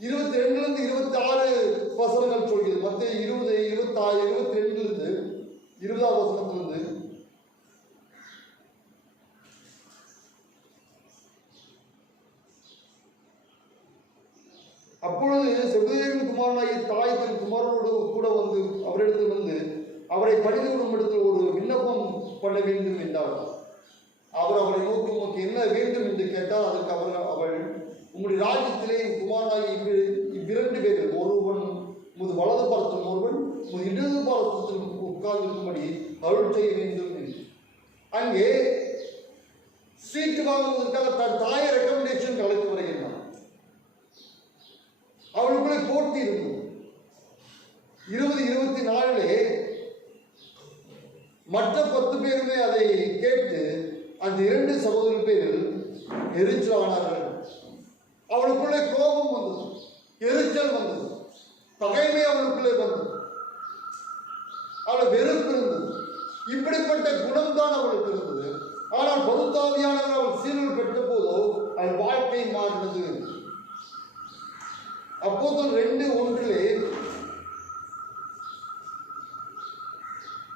22 26 வசனங்கள் சொல்கிறது. மத்தேயு 20, 26, 22 20ஆம் வசனத்திலிருந்து அப்பொழுது செபதேவின் குமாரனாகிய தாய் தன் குமாரனோடு கூட வந்து அவரிடத்தில் வந்து அவரை பணிந்து கொள்ளும் இடத்தில் ஒரு விண்ணப்பம் பண்ண வேண்டும் என்றார். அவர் அவரை நோக்கி உமக்கு என்ன வேண்டும் என்று கேட்டால் அதற்கு அவள் உங்களுடைய ராஜ்யத்திலே என் குமாரனாகி இவ்விரண்டு பேர்கள், ஒருவன் உமது வலது பாரத்திலும் ஒருவன் உமது இடது பாரத்திலும் உட்கார்ந்திருக்கும்படி அருள் செய்ய வேண்டும் என்று. அங்கே சீட்டு வாங்குவதற்காக தன் தாயை ரெக்கமெண்டேஷன் அழைத்து வருகின்றான். அவளுக்குள்ளே போட்டி இருக்கும். 2024 மற்ற 10 பேருமே அதை கேட்டு அந்த 2 சகோதர பேரில் எரிச்சலானார்கள். அவளுக்குள்ளே கோபம் வந்தது, எரிச்சல் வந்தது, பகைமை அவளுக்குள்ளே வந்தது, அவள் வெறுப்பு இருந்தது. இப்படிப்பட்ட குணம்தான் அவளுக்கு இருந்தது. ஆனால் பரிசுத்தாவியானவர் அவள் சீரல் பெற்ற போதோ அவள் வாழ்க்கை மாறினது. அப்போஸ்தலர் 2:1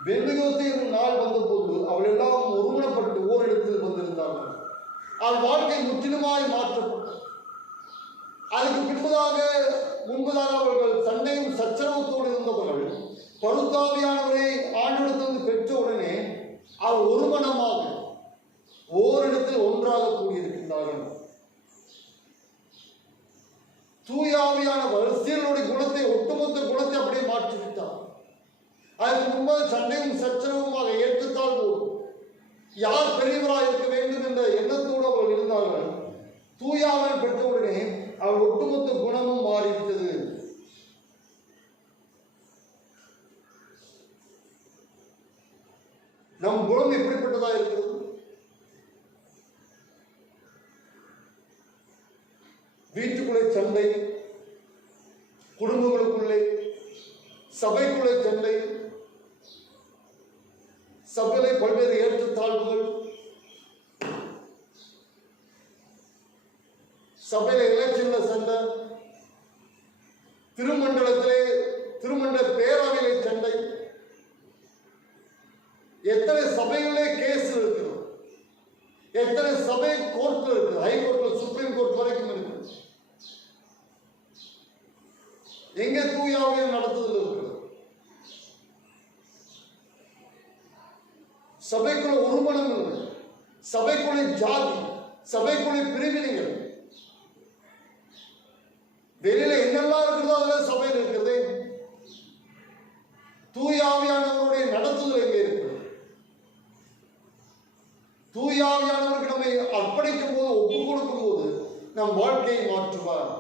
பெந்தெகோஸ்தே நாள் வந்தபோது அவள் எல்லாம் ஒருமனப்பட்டு ஓரிடத்தில் வந்திருந்தார்கள். அவள் வாழ்க்கை முற்றிலுமாய் மாற்றப்பட்டது. அதுக்கு முன்பதாக அவர்கள் சண்டையும் சச்சரவத்தோடு இருந்தவர்கள் பரிசுத்தாவியானவரை ஆண்டவரிடத்திலிருந்து பெற்ற உடனே அவள் ஒருமனமாக ஓரிடத்தில் ஒன்றாக கூடியிருக்கின்றார்கள். தூயாவியானவர் சீரனுடைய குணத்தை, ஒட்டுமொத்த குணத்தை அப்படியே மாற்றிவிட்டார். அதற்கு முன்பாக சண்டையும் சச்சரவுமாக ஏற்றுத்தால் போதும், யார் பெரியவராக இருக்க வேண்டும் என்ற எண்ணத்தோடு அவர்கள் இருந்தார்கள். தூயாவை பெற்றவுடனே அவள் ஒட்டுமொத்த குணமும் மாறிவிட்டது. நம் குணம் எப்படிப்பட்டதா இருக்கிறது? வீட்டுக்குள்ளே சண்டை, குடும்பங்களுக்குள்ளே, சபைக்குள்ளே சண்டை, சபையிலே பல்வேறு ஏற்றத்தாழ்வுகள், சபையில எலெக்ஷன்ல சண்டை, திருமண்டல பேரவையிலே சண்டை, எத்தனை சபைகளிலே கேஸ் இருக்கிறது, எத்தனை சபை கோர்ட்ல இருக்குது, ஹைகோர்ட்ல சுப்ரீம் கோர்ட் வரைக்கும் இருக்கு. எங்க தூயாவியல் நடத்துதல் இருக்கிறது? சபைக்குள்ள ஒருமனம் இல்லை, சபைக்குள்ள ஜாதி, சபைக்குள்ள பிரிவினைகள், வெளியில என்னெல்லாம் இருக்கிறதோ அதுல சபையில் இருக்கிறது. தூயாவியானவருடைய நடத்துதல் எங்கே இருக்கிறது? தூயாவியானவருக்கு நம்மை அர்ப்பணிக்கும் போது, ஒப்புக் கொடுக்கும் போது நம் வாழ்க்கையை மாற்றுவார்.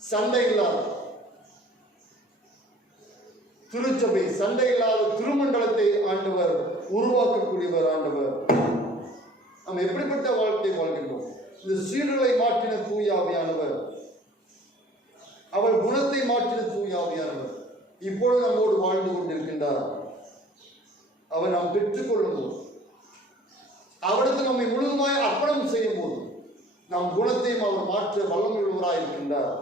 சண்டை இல்லாத திருச்சபை, சண்டை இல்லாத திருமண்டலத்தை ஆண்டவர் உருவாக்கக்கூடியவர். ஆண்டவர் நாம் எப்படிப்பட்ட வாழ்க்கை வாழ்கின்றோம்? இந்த சீடர்களை மாற்றின தூயாவியானவர், அவள் குணத்தை மாற்றின தூயாவியானவர் இப்பொழுது நம்மோடு வாழ்ந்து கொண்டிருக்கின்றார். அவர் நாம் பெற்றுக்கொள்ளும் போது, அவருக்கு நம்மை முழுதுமாய் அர்ப்பணம் செய்யும் போது நம் குணத்தையும் அவர் மாற்ற வல்லமையுள்ளவராய் இருக்கின்றார்.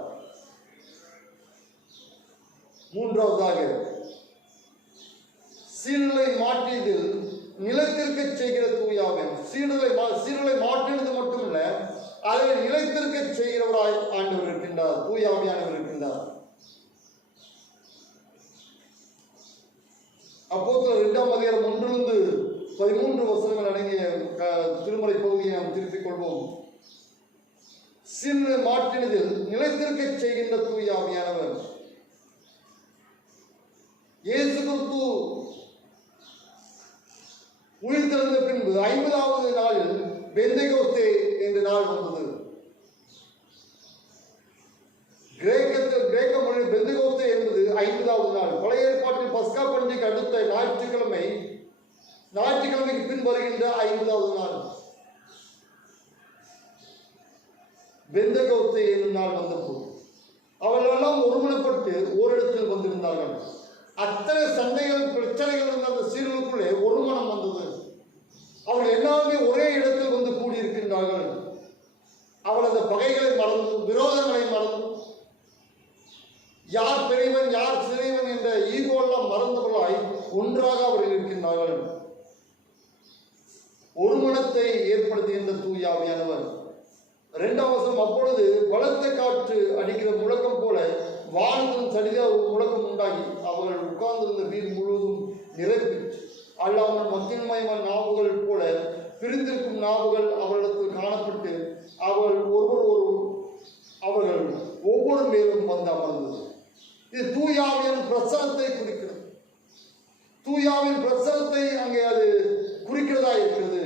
மூன்றாவதாக, சீடர்களை மாற்றியதில் நிலைத்திருக்க செய்கிற தூயாவியானவர். சீடர்களை மாற்றினது மட்டுமல்ல, அதை நிலைத்திருக்க செய்கிறவராய் ஆண்டவர் இருக்கின்றார், தூயாவியானவர் இருக்கின்றார். அப்போஸ்தலர் 2:1-13 அடங்கிய திருமறை பகுதியை நாம் திருப்பிக் கொள்வோம். சீடர்களை மாற்றினதில் நிலைத்திருக்க செய்கின்ற தூயாவியானவர். இயேசு கிறிஸ்து உயிர்த்தெழுந்த பின்பு 50வது நாளில் பெந்தெகோஸ்தே என்ற நாள் வந்தது. கிரேக்க மொழியில் பெந்தெகோஸ்தே என்பது 50வது நாள். பழைய ஏற்பாட்டில் பஸ்கா பண்டிகை அடுத்த ஞாயிற்றுக்கிழமைக்கு பின் வருகின்ற 50வது நாள் பெந்தெகோஸ்தே என்னும் நாள் வந்தபோது அவர்களெல்லாம் ஒருமனப்பட்டு ஓரிடத்தில் வந்திருந்தார்கள். அத்தனை சண்டைகள், பிரச்சனைகள் இருந்த அந்த சீடர்களுக்குள்ளே ஒரு மனம் வந்தது. அவர்கள் எல்லாருமே ஒரே இடத்தில் வந்து கூடியிருக்கின்றார்கள். அவள் அந்த பகைகளை மறந்து, விரோதங்களை மறந்து, யார் பெரியவன் யார் சிறியவன் என்ற ஈகோலாம் மறந்தவர்களாய் ஒன்றாக அவர்கள் இருக்கின்றார்கள். ஒரு மனத்தை ஏற்படுத்துகின்ற தூயாவியானவர் இரண்டாம் வசனம், அப்பொழுது பலத்த காற்று அடிக்கிற முழக்கம் போல வானத்திலும் சரிதா ஒரு முழக்கம் உண்டாகி அவர்கள் உட்கார்ந்திருந்த வீடு முழுவதும் நிரப்பிற்று. அல்லாமல் மத்தியமயமான நாவுகள் போல பிரிந்திருக்கும் நாவுகள் அவர்களிடத்தில் காணப்பட்டு அவர்கள் ஒவ்வொரு மேலும் வந்து அமர்ந்தது. இது தூயாவின் பிரசனத்தை குறிக்கிறது. தூயாவின் பிரசனத்தை அங்கே அது குறிக்கிறதா இருக்கிறது.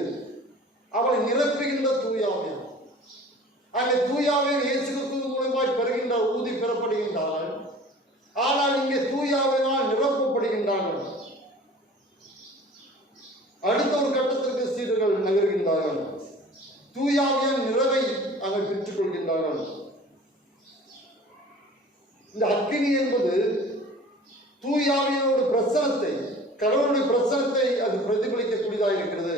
அவளை நிரப்புகின்ற தூயாவின் அங்கே தூயாவின் இயேசு கிறிஸ்துவின் மூலமாய் பெறுகின்ற ஊதி பெறப்படுகின்றார்கள். ஆனால் இங்கே தூயாவினால் நிரப்பப்படுகின்றார்கள். அடுத்த ஒரு கட்டத்திற்கு சீடர்கள் நகர்கின்றார்கள். தூயாவின் நிறைவை அவர்கள் பெற்றுக் கொள்கின்றார்கள். இந்த அக்கினி என்பது தூயாவியோட பிரசனத்தை, கடவுளுடைய பிரசனத்தை அது பிரதிபலிக்கக்கூடியதாக இருக்கிறது.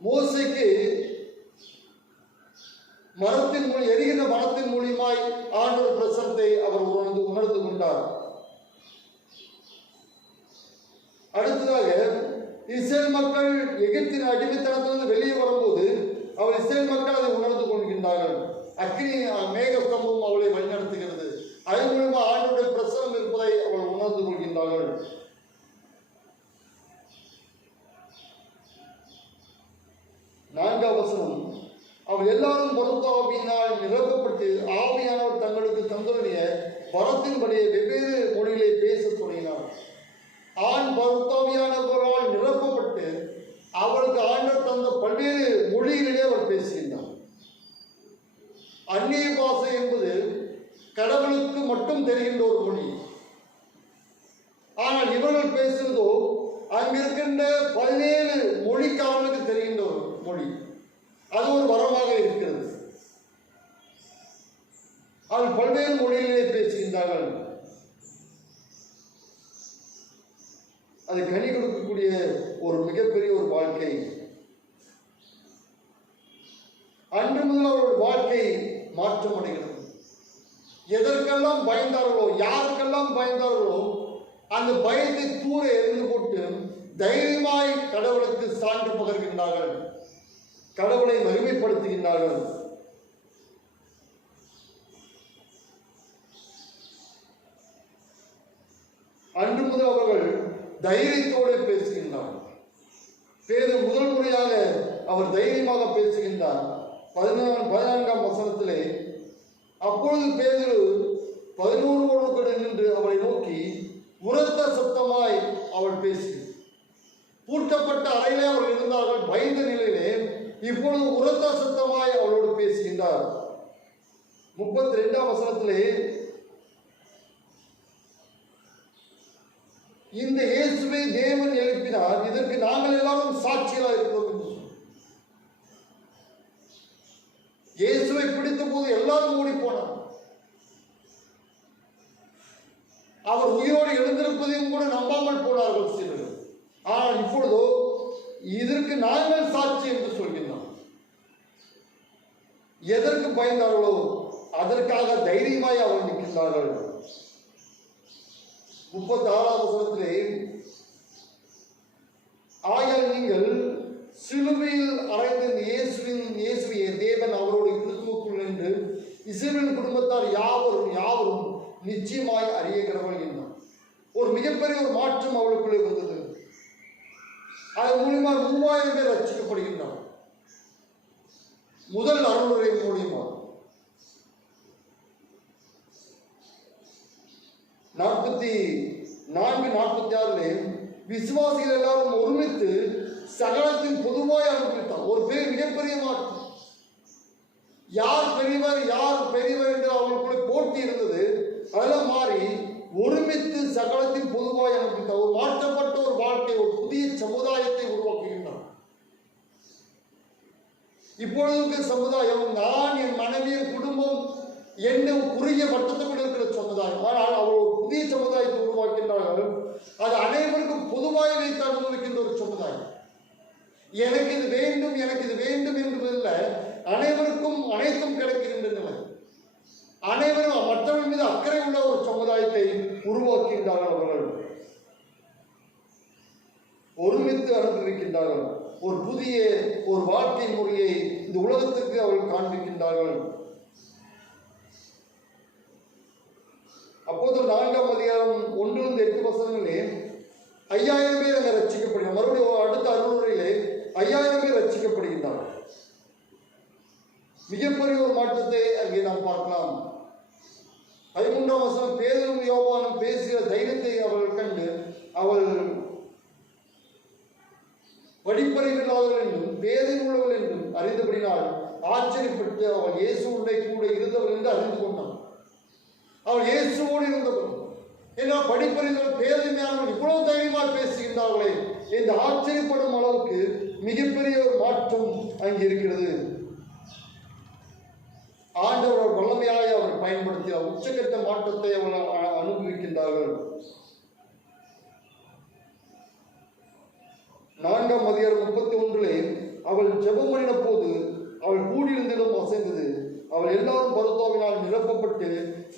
மோசைக்கு எரிகின்ற மரத்தின் மூலியமாய் ஆண்டவர் பிரசனத்தை அவர் உணர்ந்து கொண்டார். அடுத்ததாக இஸ்ரேல் மக்கள் எகிப்தின் அடிமைத்தனத்திலிருந்து வெளியே வரும்போது அவர் இஸ்ரேல் மக்கள் அதை உணர்ந்து கொள்கின்றார்கள். அக்னி மேக ஸ்தம்பம் அவளை வழிநடத்துகிறது. அதன் மூலமா ஆண்டவருடைய பிரசனம் இருப்பதை அவள் உணர்ந்து கொள்கின்றார்கள். நான்காம் வசனம், அவள் எல்லாரும் பரிசுத்த ஆவியினால் நிரப்பப்பட்டு ஆவியானவர் தங்களுக்கு தந்துள்ள வரத்தின்படியே வெவ்வேறு மொழிகளை பேச தொடங்கினார். ஆண் பரிசுத்த ஆவியானவரால் நிரப்பப்பட்டு அவளுக்கு ஆண்டவர் தந்த பல்வேறு மொழிகளிலே அவர் பேசுகின்றார். அந்நிய பாஷை என்பது கடவுளுக்கு மட்டும் தெரிகின்ற ஒரு மொழி. ஆனால் இவர்கள் பேசுவதோ அங்கிருக்கின்ற 17 மொழிக்காரனுக்கு தெரிகின்ற ஒரு மொழி. அது ஒரு வரமாக இருக்கிறது. அவர்கள் பல்வேறு மொழிகளிலே பேசுகின்றார்கள். அது கனி கொடுக்கக்கூடிய ஒரு மிகப்பெரிய ஒரு வாழ்க்கை. அன்று முதல் அவருடைய வாழ்க்கை மாற்றமடைகிறது. எதற்கெல்லாம் பயந்தார்களோ, யாருக்கெல்லாம் பயந்தார்களோ, அந்த பயத்தை தூர எறிந்து போட்டு தைரியமாய் கடவுளுக்கு சான்று பகர்கின்றார்கள். கடவுளை மகிமைப்படுத்துகின்றார்கள். அன்று முதல் அவர்கள் தைரியத்தோடு பேசுகின்றார்கள். பேதுரு முதல் முறையாக அவர் தைரியமாக பேசுகின்றார். 14ஆம் வசனத்திலே, அப்பொழுது பேதுரு 11 நின்று அவளை நோக்கி உரத்த சத்தமாய் அவள் பேசி, பூட்டப்பட்ட அறையிலே அவர்கள் இருந்தார்கள், பயந்த நிலையிலே இப்பொழுது உரத்த சத்தமாய் அவளோடு பேசுகின்றார். 32ஆம் வசனத்திலே, இந்த இயேசுவை தேவன் எழுப்பினார், இதற்கு நாங்கள் எல்லாரும் சாட்சிகளாக இருக்கிறோம் என்று சொன்னார். இயேசுவை பிடித்த போது எல்லாரும் ஓடி போனார். அவர் உயிரோடு எழுந்திருப்பதையும் கூட நம்பாமல் போனார்கள் சிலர். ஆனால் இப்பொழுதோ இதற்கு நாங்கள் சாட்சி என்று சொல்கின்றோம். எதற்கு பயந்தார்களோ அதற்காக தைரியமாய் அவர் நிற்கின்றார்கள். 36ஆம் வசனத்திலே, ஆகையால் நீங்கள் சிலுவையில் அறைந்த இயேசுவை தேவன் அவருடைய கிறிஸ்துவுக்குள் நின்று இஸ்ரவேல் குடும்பத்தார் யாவரும் நிச்சயமாய் அறிய கடவுள் என்றார். ஒரு மிகப்பெரிய ஒரு மாற்றம் அவளுக்குள்ளே வந்தது. அதன் மூலியமா 3000 பேர் ரட்சிக்கப்படுகின்றனர். முதல் அருளுரை மூலியமா 44-46 விசுவாசிகள் எல்லாரும் ஒருமித்து சகலத்தின் பொதுவாய் அனுப்பித்தார். ஒரு மிகப்பெரிய மாற்றம். யார் பெரியவர் என்று அவர்களுக்குள்ள போட்டி இருந்தது. அதெல்லாம் மாறி ஒருமித்து சகலத்தின் பொதுவாய் அனுப்பித்தார். ஒரு மாற்றப்பட்ட ஒரு வாழ்க்கை, ஒரு புதிய சமுதாயத்தை உருவாக்குகின்றார். இப்பொழுது சமுதாயம் நான், என் மனைவி, என் குடும்பம் என்ன குறுகிய வட்டத்துக்குள் இருக்கிற சமுதாயம். ஆனால் அவர் ஒரு புதிய சமுதாயத்தை உருவாக்கின்றார்கள். அது அனைவருக்கும் பொதுவாக வைத்து அனுபவிக்கின்ற ஒரு சமுதாயம். எனக்கு இது வேண்டும் என்பதில்லை, அனைவருக்கும் அனைத்தும் கிடைக்கின்ற நிலை. அனைவரும் மற்றவர்கள் மீது அக்கறை உள்ள ஒரு சமுதாயத்தை உருவாக்கின்றார்கள். அவர்கள் ஒருமித்து அனுபவிக்கின்றார்கள். ஒரு புதிய ஒரு வாழ்க்கை முறையை இந்த உலகத்துக்கு அவர்கள் காண்பிக்கின்றார்கள். அப்போது 4ஆம் அதிகாரம் 1-8 வசனங்களே 5000 பேர் அங்கே ரட்சிக்கப்படுகிறார். மறுபடியும் அடுத்த அருளுரையிலே 5000 பேர் ரட்சிக்கப்படுகின்றார்கள். மிகப்பெரிய ஒரு மாற்றத்தை அங்கே நாம் பார்க்கலாம். 13ஆம் வசனம், பேதுரும் யோவானும் பேசிய தைரியத்தை அவர்கள் கண்டு அவர்கள் படிப்பறிவில்லாதவர்கள் என்றும் பேதில் உள்ளவர்கள் என்றும் அறிந்தபடினால் ஆச்சரியப்பட்டு அவள் இயேசுடைய கூட இருந்தவள் என்று அறிந்து கொண்டான். அவள் இயேசுவோடு இருந்தவள் ஏன்னா படிப்பறிந்தவர்கள் பேதமையானவர்கள் இவ்வளவு தைரியமாக பேசுகின்றார்களே என்று ஆச்சரியப்படும் அளவுக்கு மிகப்பெரிய ஒரு மாற்றம் அங்கே இருக்கிறது. ஆண்டவர் வல்லமையாக அவர் பயன்படுத்திய உச்சக்கட்ட மாற்றத்தை அவர்கள் அனுபவிக்கின்றார்கள். 4ஆம் அதிகாரம் 31 அவள் ஜெபம் பண்ணின போது அவள் கூடியிருந்திடம் அசைந்தது. அவள் எல்லாரும் பரிசுத்தாவினால் நிரப்பப்பட்டு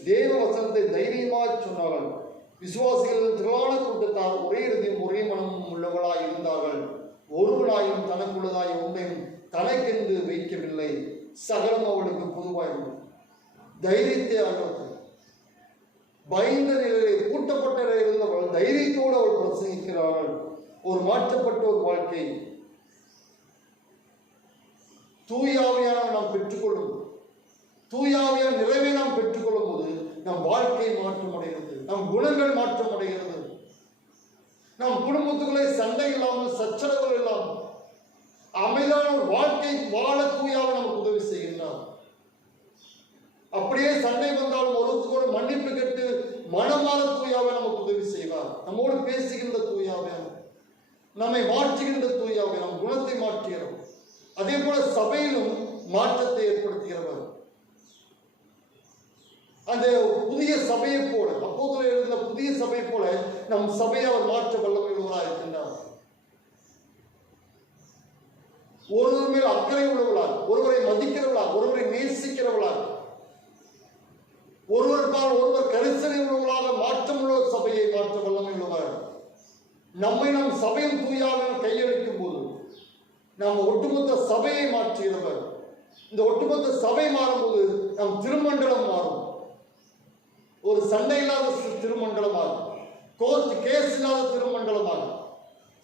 தேவ வசனத்தை தைரியமாக சொன்னார்கள். விசுவாசிகள் திரளான கூட்டத்தார் ஒரே இறுதியும் ஒரே மனமும் உள்ளவர்களாய் இருந்தார்கள். ஒருவனாயும் தனக்குள்ளதாய் ஒன்றையும் தனக்கென்று வைக்கவில்லை. சகலம் அவளுக்கு பொதுவாயிருந்தது. தைரியத்தை ஆண்டவர் பயந்த நிலையிலே கூட்டப்பட்ட இருந்தவள் தைரியத்தோடு அவள் பிரசங்கிக்கிறார்கள். ஒரு மாற்றப்பட்ட ஒரு வாழ்க்கை தூயாவியான நாம் பெற்றுக்கொள்ளும் தூயாவியான நிறைவை நாம் பெற்றுக்கொள்ளும் போது நம் வாழ்க்கை மாற்றம் அடைகிறது, நம் குணங்கள் மாற்றம் அடைகிறது. நம் குடும்பத்துக்குள்ளே சண்டை இல்லாமல் சச்சரவுகள் இல்லாமல் அமைதியான ஒரு வாழ்க்கை வாழ தூயாவை நமக்கு உதவி செய்கின்றார். அப்படியே சண்டை வந்தாலும் ஒருத்தரோடு மன்னிப்பு கேட்டு மனமாற தூயாவை நமக்கு உதவி செய்வார். நம்மோடு பேசுகின்ற தூயாவை, நம்மை மாற்றுகின்ற தூயாவை, நம் குணத்தை மாற்றுகிறோம். அதே போல சபையிலும் மாற்றத்தை ஏற்படுத்துகிறவர். அந்த புதிய சபையை போல அப்போது இருந்த புதிய சபை போல நம் சபையை அவர் மாற்ற வல்லமையுள்ளவராக இருக்கின்றார். ஒருவர் மேல் அக்கறை உள்ளவர்களால், ஒருவரை மதிக்கிறவர்களால், ஒருவரை நேசிக்கிறவர்களால், ஒருவருக்கால் ஒருவர் கரிசனை உள்ளவர்களாக மாற்றம் உள்ள சபையை மாற்ற வல்லமையுள்ளவர். நம்மை நம் சபையின் தூயாவின் கையெழுக்கும் போது நாம் ஒட்டுமொத்த சபையை மாற்றுகிறவர். இந்த ஒட்டுமொத்த சபை மாறும்போது நம் திருமண்டலம் மாறும். ஒரு சண்டை இல்லாத திருமண்டலமாக, கோர்ட் கேஸ் இல்லாத திருமண்டலமாக,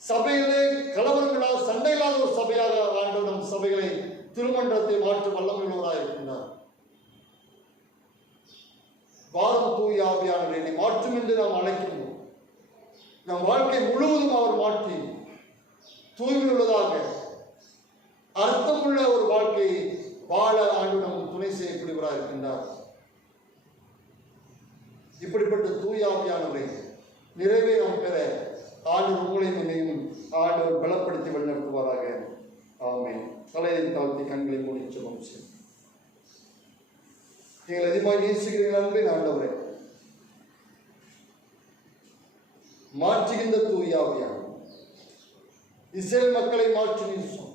சபையிலே கலவரம் இல்லாத சண்டை இல்லாத ஒரு சபையாக ஆண்டு நம் சபைகளை திருமண்டலத்தை மாற்ற வல்லமையுள்ளவராக இருக்கின்றார். வாரம் தூய ஆவியானவரை என்னை மாற்றும் என்று நாம் அழைக்கின்றோம். நம் வாழ்க்கை முழுவதும் அவர் மாற்றி தூய்மை உள்ளதாக அர்த்தமுள்ள ஒரு வாழ்க்கையை வாழ ஆண்டு நமக்கு துணை செய்யக்கூடியவராக இருக்கின்றார். இப்படிப்பட்ட தூய ஆவியானவரை நிறைவே நாம் பெற ஆண்டவர் உங்களையும் என்னையும் ஆண்டவர் பலப்படுத்தி வழிநடத்துவாராக. ஆமென். தலையை தாழ்த்தி கண்களை மூடி ஜெபம் செய்வோம். நீங்கள் அதிகமாக நேசிக்கிறீர்கள் அன்பின் ஆண்டவரே, மாற்றுகின்ற தூய ஆவியானவர் இஸ்ரேல் மக்களை மாற்றி நீசும்.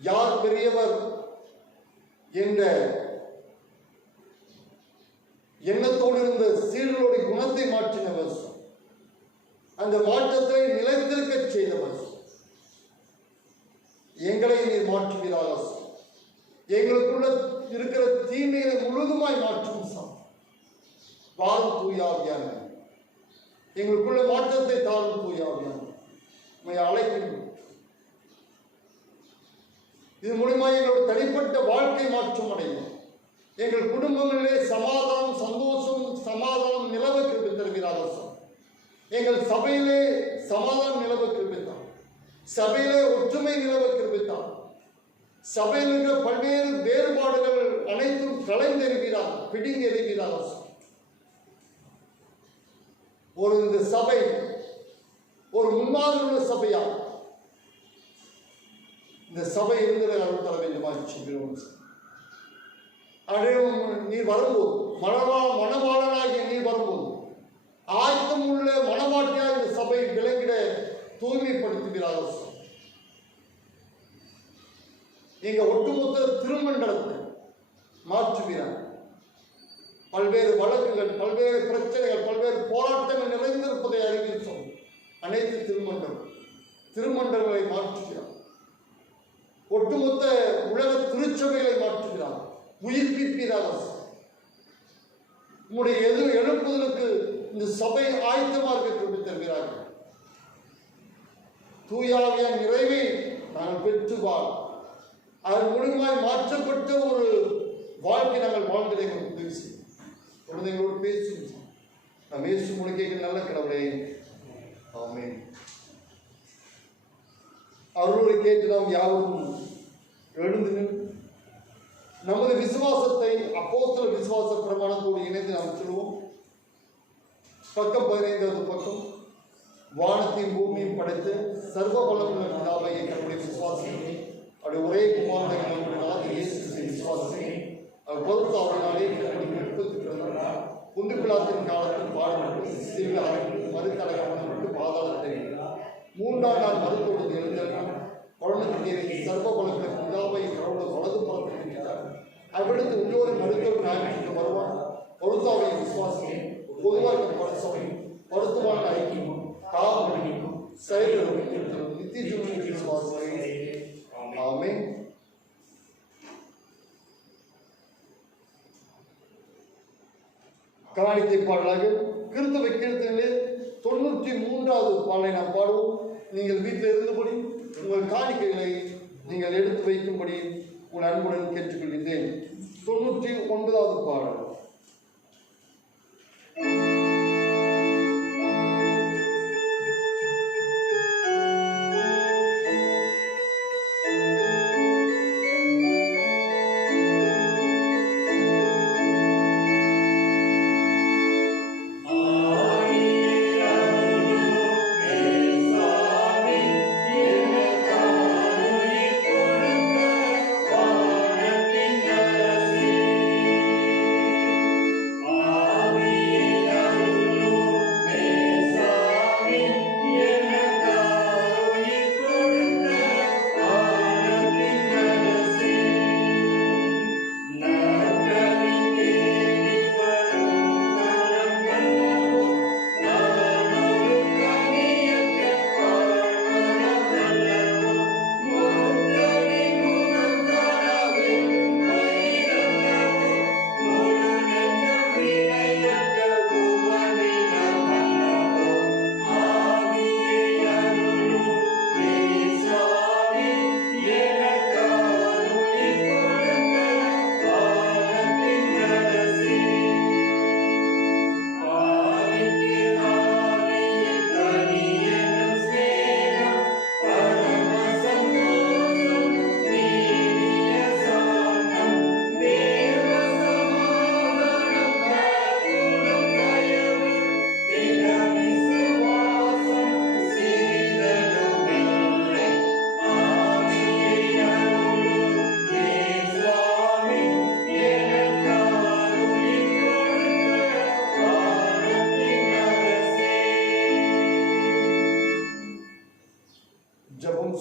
யார் பெரியவர் என்ற எண்ணத்தோடு இருந்த சீடர்களுடைய குணத்தை மாற்றினவர், அந்த மாற்றத்தை நிலைத்திருக்க செய்தவர். எங்களை நீர் மாற்றுவீராக. எங்களுக்குள்ள இருக்கிற தீமையை முழுதுமாய் மாற்றும் வாரும் தூயாவியான எங்களுக்குள்ள மாற்றத்தை தாரும் தூயாவியான அழைக்கின்றோம். இது மூலமாக எங்களுடைய தனிப்பட்ட வாழ்க்கை மாற்றம் அடையும். எங்கள் குடும்பங்களிலே சமாதானம், சந்தோஷம், சமாதானம் நிலவ கிருபை தருகிறார். எங்கள் சபையிலே சமாதானம் நிலவ கிருபைத்தான். சபையிலே ஒற்றுமை நிலவ கிருபைத்தான். சபையில் இருக்கிற பல்வேறு வேறுபாடுகள் அனைத்தும் கலைந்தெறிகிறார், பிடிங்கி எறிகிறார். ஒரு இந்த சபை ஒரு முன்மாதிரி உள்ள சபையா இந்த சபை இருந்ததை அருள் தர வேண்டுமா? நீர் வரும்போது மணவாளனாகிய நீர் வரும்போது ஆயத்தம் உள்ள மணவாட்டியாக இந்த சபை விளங்கிட தூய்மைப்படுத்துகிறார். எங்க ஒட்டுமொத்த திருமண்டலத்தை மாற்றுகிறார். பல்வேறு வழக்குகள், பல்வேறு பிரச்சனைகள், பல்வேறு போராட்டங்கள் நிறைந்திருப்பதை அறிவித்தோம். அனைத்து திருமண்டங்களை மாற்றுகிறார். ஒட்டுமொத்த உலக திருச்சபைகளை மாற்றுகிறார். உயிர்ப்பிப்பீராக உங்களுடைய எழுப்புதலுக்கு இந்த சபை ஆயத்தமாக கொண்டு தருகிறார்கள். தூயாவிய நிறைவை நாங்கள் பெற்று அதன் மூலமாய் மாற்றப்பட்ட ஒரு வாழ்க்கை நாங்கள் வாழ்ந்ததை எங்களுக்கு உதவி செய்யும். குழந்தைங்களோடு பேசும் நாம் இயேசு முழுக்கைக்கு நல்ல கடவுளே, ஆமென். அருளை கேட்டு நாம் யாரும் எழுந்து நமது விசுவாசத்தை அப்போஸ்தலர் விசுவாச பிரமாணத்தோடு இணைந்து நாம் சொல்லுவோம். பக்கம் 15வது பக்கம். வானத்தையும் பூமியும் படைத்து சர்வ வல்லமையுள்ள பிதாவை நம்முடைய விசுவாசத்தை அவருடைய ஒரே குமாரனை நம்முடைய இயேசுவை விசுவாசத்தை அவர் பொறுத்து அவர்களாலே உற்பத்தி பிறந்தார். குண்டு பிலாத்தின் காலத்தில் பாடுபட்டு சிறுகாலம் மறுத்தடகப்பட்டு பாதாளத்தை 3ஆம் நாள் மருத்துவ எழுந்தெல்லாம் குழந்தைக்கு சர்வ வல்லமையுள்ள பிதாவை கடவுளை வலது புறத்தில் இருக்கிறார். அவ்விடத்து உள்ளோரை மருத்துவ நாயகத்துக்கு வருவார். பொறுத்தாவை விசுவாசத்தை பொதுவாக பரிசோதனை பருத்துவான ஐக்கியம் காவல் செயல் நித்திய ஜீவனுக்கு விசுவாசத்தை. ஆமென். காணிக்கை பாடலாக கிறிஸ்தவ கீர்த்தனையிலே 93வது பாடலை நாம் பாடுவோம். நீங்கள் வீட்டில் இருந்தபடி உங்கள் காணிக்கைகளை நீங்கள் எடுத்து வைக்கும்படி உங்கள் அன்புடன் கேட்டுக்கொள்கின்றேன். 99வது பாடல்.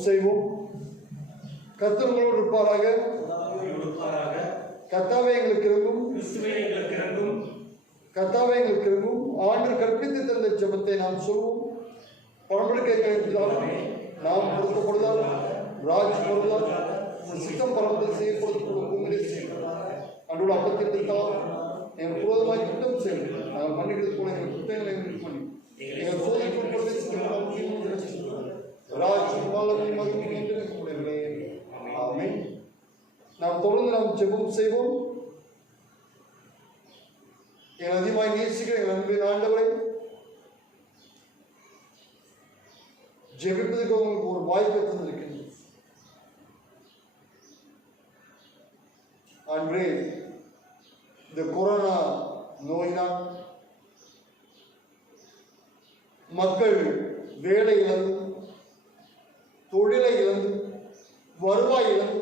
செய்வோம். கர்த்தர் உங்களோடு இருப்பாராக. கர்த்தாவே எங்களுக்கு இறங்கும். கர்த்தாவே எங்களுக்கு இறங்கும். ஆண்டு கற்பித்து தந்த ஜெபத்தை நாம் சொல்வோம். பழமொழிக்கை கழிப்பதால் நாம் பொருத்தப்படுதால் ராஜ் பொருளால் சித்தம் பரவல் செய்யப்படுத்த பூமியிலே அன்றோடு அப்பத்திட்டால் எங்கள் புரோதமாய் குற்றம் செய்யும். நாங்கள் பண்ணிக்கிறது போல எங்கள் குற்றங்களை பண்ணி எங்கள் சோதனைக்கு ராஜ் வாழவும் மகிழ்ச்சி என்று கூறுகிறே. ஆமென். நாம் தொடர்ந்து நாம் ஜெபம் செய்வோம். எங்கள் அதிகமாக நேசிக்கிற எங்கள் அன்பின் ஆண்டவரை, ஜெபிப்பதற்கு உங்களுக்கு ஒரு வாய்ப்பை தந்திருக்கின்றது. அன்றே இந்த கொரோனா நோயினால் மக்கள் வேலை இழந்து, தொழிலை இழந்து, வருவாய் இழந்து,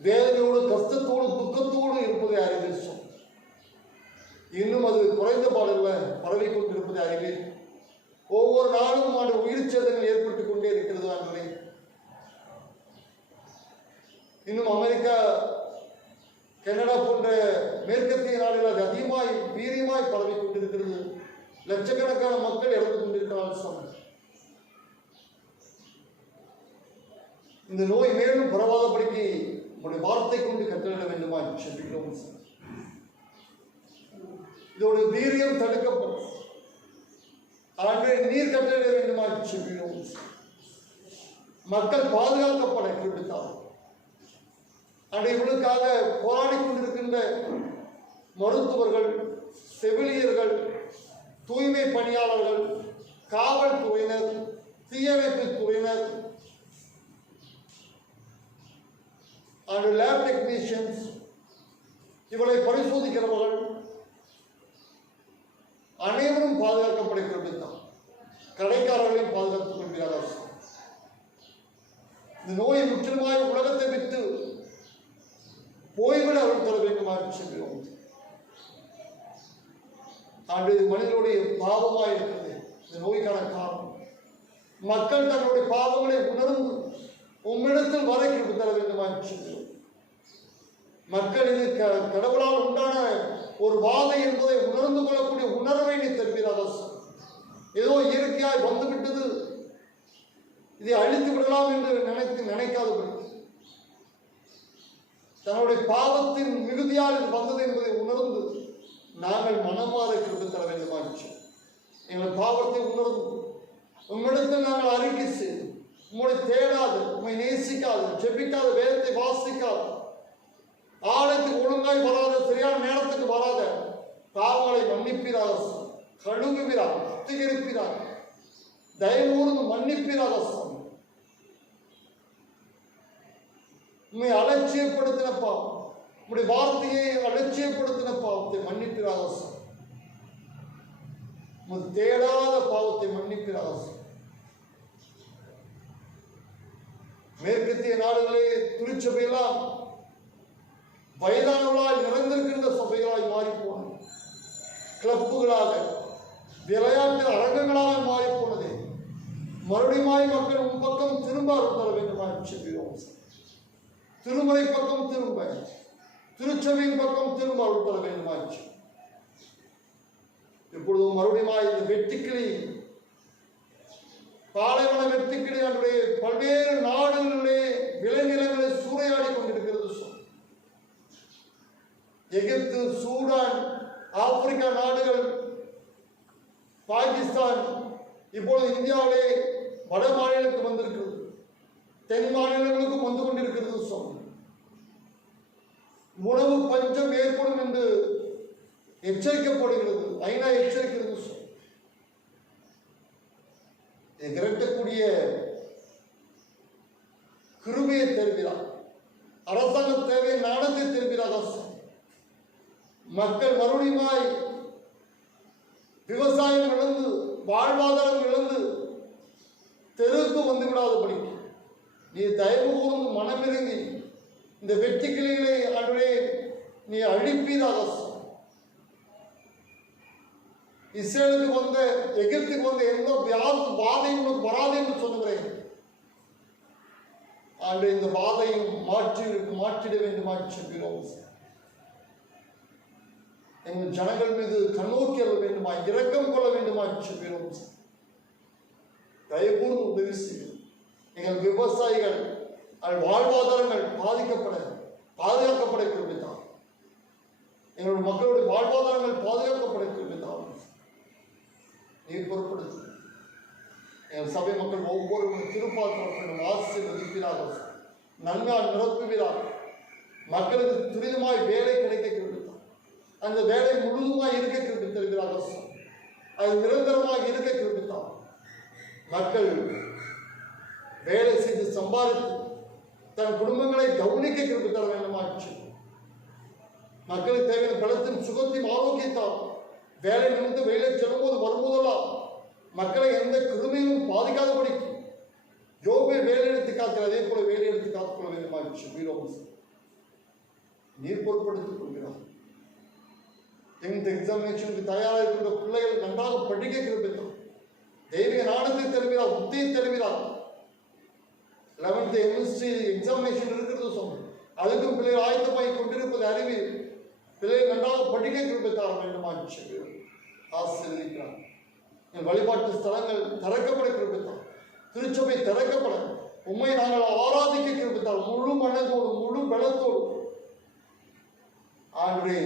வேதனையோடு, கஷ்டத்தோடு, துக்கத்தோடு இருப்பதை அறிந்தோம். இன்னும் அது குறைந்த பாடல்கள் பரவி கொண்டிருப்பதை அறிவே. ஒவ்வொரு நாளும் உயிர் சேதங்கள் ஏற்பட்டுக் கொண்டே இருக்கிறது. ஆண்டவரே, இன்னும் அமெரிக்கா, கனடா போன்ற மேற்கத்திய நாடுகள் அது அதிகமாய் வீரியமாய் பரவி கொண்டிருக்கிறது. லட்சக்கணக்கான மக்கள் இறந்து கொண்டிருக்கிறார்கள் சொன்னார். இந்த நோய் மேலும் பரவாதபடிக்கு உங்களுடைய வார்த்தை கொண்டு கட்டளிட வேண்டுமா செல்கிறோம். இதோட வீரியம் தடுக்கப்படும். ஆண்டவரே நீர் கட்டளிட வேண்டுமா செல்கிறோம். மக்கள் பாதுகாக்கப்பட கிருபித்தார். இவர்களுக்காக போராடி கொண்டிருக்கின்ற மருத்துவர்கள், செவிலியர்கள், தூய்மை பணியாளர்கள், காவல்துறையினர், தீயணைப்பு துறையினர், லேப் டெக்னீஷியன்ஸ், இவளை பரிசோதிக்கிறவர்கள் அனைவரும் பாதுகாக்கப்படுகிறது. கடைக்காரர்களையும் பாதுகாத்துக் கொள்கிறார்கள். இந்த நோயை முற்றிலுமாய் உலகத்தை விட்டு போய்விட அவர்கள் தர வேண்டுமாறு சொல்கிறோம். இது மனிதனுடைய பாவமாக இருக்கிறது. இந்த நோய்க்கான காரணம் மக்கள் தங்களுடைய பாவங்களை உணர்ந்து உம்மிடத்தில் வரை கிருபை தர வேண்டுமாறு சொல்கிறோம். மக்கள் இது கடவுளால் உண்டான ஒரு வாதை என்பதை உணர்ந்து கொள்ளக்கூடிய உணர்வை நீ தருவீராக. ஏதோ இயற்கையாய் வந்துவிட்டது, இதை அழித்து விடலாம் என்று நினைக்காதபடி தன்னுடைய பாவத்தின் மிகுதியால் இது வந்தது என்பதை உணர்ந்து நாங்கள் மனமாற கிருபை தர வேண்டுமாச்சு. எங்கள் பாவத்தை உணர்ந்து உம்மிடத்தில் நாங்கள் அறிக்கை செய்து உம்முடைய தேடாது, உண்மை நேசிக்காது, ஜெபிக்காத, வேதத்தை வாசிக்காது, ஆலயத்துக்கு ஒழுங்காய் வராத, சரியான நேரத்துக்கு வராத பாவங்களை மன்னிப்பீராக, கழுவுவீராக, சுத்திகரிப்பீராக, தயவுகூர்ந்து மன்னிப்பீராக. உண்மை அலட்சியப்படுத்தின பாவம், உங்களுடைய வார்த்தையை அலட்சியப்படுத்தின பாவத்தை மன்னிப்பீராக. தேடாத பாவத்தை மன்னிப்பீராக. மேற்கத்திய நாடுகளே திருச்சபையெல்லாம் வயதானவர்களால் நிறைந்திருக்கின்ற சபைகளாய் மாறிப்போன, கிளப்புகளாக, விளையாட்டு அரங்கங்களாக மாறிப்போனது. மறுபடியும் மக்கள் உன் பக்கம் திரும்ப தர வேண்டுமாறு சொல்கிறோம். திருமலை பக்கம் திரும்ப, திருச்சபையின் பக்கம் திரும்ப தர வேண்டுமாறு. இப்பொழுதும் மறுபடியும் இந்த வெட்டுக்கிளி, பாலைவன வெட்டுக்கிளி அன்றைய பல்வேறு நாடுகளிலே விளைநிலங்களை சூறையாடி கொண்டிருக்கிறது. எகிப்து, சூடான், ஆப்பிரிக்கா நாடுகள், பாகிஸ்தான், இப்பொழுது இந்தியாவிலே வட மாநிலத்துக்கு வந்திருக்கிறது, தென் மாநிலங்களுக்கும் வந்து கொண்டிருக்கிறது. உணவு பஞ்சம் ஏற்படும் என்று எச்சரிக்கப்படுகிறது. ஐநா எச்சரிக்கிறது. விரட்டக்கூடிய கிருபையை தருகிறார். அரசாங்க தேவை நாணத்தை தருகிறார். மக்கள் மறுபடியுமாய் விவசாயம் இழந்து, வாழ்வாதாரம் இழந்து தெருக்கு வந்து விடாதபடி நீ தயவு கூர்ந்து மனமிறங்கி இந்த வெற்றி கிளைகளை அன்றே நீ அழிப்பீராக. இஸ்ரேலுக்கு வந்த, எகிப்துக்கு வந்த எந்த வாதையும் உனக்கு வராது என்று சொல்லுகிறேன். அன்று இந்த வாதையும் மாற்றிட வேண்டுமாறு சொல்கிறோம். எங்கள் ஜனங்கள் மீது கண்ணோக்கி அருள வேண்டுமா, இரக்கம் கொள்ள வேண்டுமா சொல்கிறோம். தயவுகூர்ந்து உதவி செய்யும். எங்கள் விவசாயிகள் வாழ்வாதாரங்கள் பாதுகாக்கப்பட கிருபித்தான். எங்களுடைய மக்களுடைய வாழ்வாதாரங்கள் பாதுகாக்கப்பட கிருபித்தான். நீ பொறுப்படுத்து. எங்கள் சபை மக்கள் ஒவ்வொருவரும் திருப்பாத்திரம் ஆசீர்வதிப்பீராக, நன்மையால் நிரப்புவீராக. மக்களுக்கு துரிதமாய் வேலை கிடைக்க கிருபித்தான். அந்த வேலை முழுதுமாய் இருக்க கிருபித்திருக்கிறார்கள். அது நிரந்தரமாக இருக்க கிருபித்தான். மக்கள் வேலை செய்து சம்பாதித்து தன் குடும்பங்களை கவனிக்க கிருபித்தர வேண்டுமாச்சு. மக்களுக்கு தேவையான பலத்தின் சுகத்தையும் ஆரோக்கியத்தால் வேலை நிமிர்ந்து வேலை செல்லும்போது வரும்போதெல்லாம் மக்களை எந்த கிருமியும் பாதிக்காதபடி யோபை வேலை எடுத்து காக்கிற, அதே போல வேலை எடுத்து காத்துக்கொள்ள வேண்டுமாச்சு. நீர் பொருட்படுத்திக் கொள்கிறார். இந்த எக்ஸாமினேஷனுக்கு தயாராக இருக்கிற பிள்ளைகள் நன்றாக படிக்க கிருபித்தோம். தெய்வீக நாணத்தை தருகிறார், புத்தியை தருகிறார். 11th MSc எக்ஸாமினேஷன் இருக்கிறது சொன்னோம். அதுக்கும் பிள்ளைகள் ஆயத்தமாகி கொண்டிருப்பது அறிவி. பிள்ளைகள் நன்றாக படிக்க கிருபித்தார வேண்டுமாச்சு. ஆசீர்வதிக்கிறார். என் வழிபாட்டு ஸ்தலங்கள் திறக்கப்பட கிருபித்தார். திருச்சபை திறக்கப்பட உம்மை நாங்கள் ஆராதிக்க கிருபித்தார். முழு மனதோடு முழு பலத்தோடு ஆண்டவரே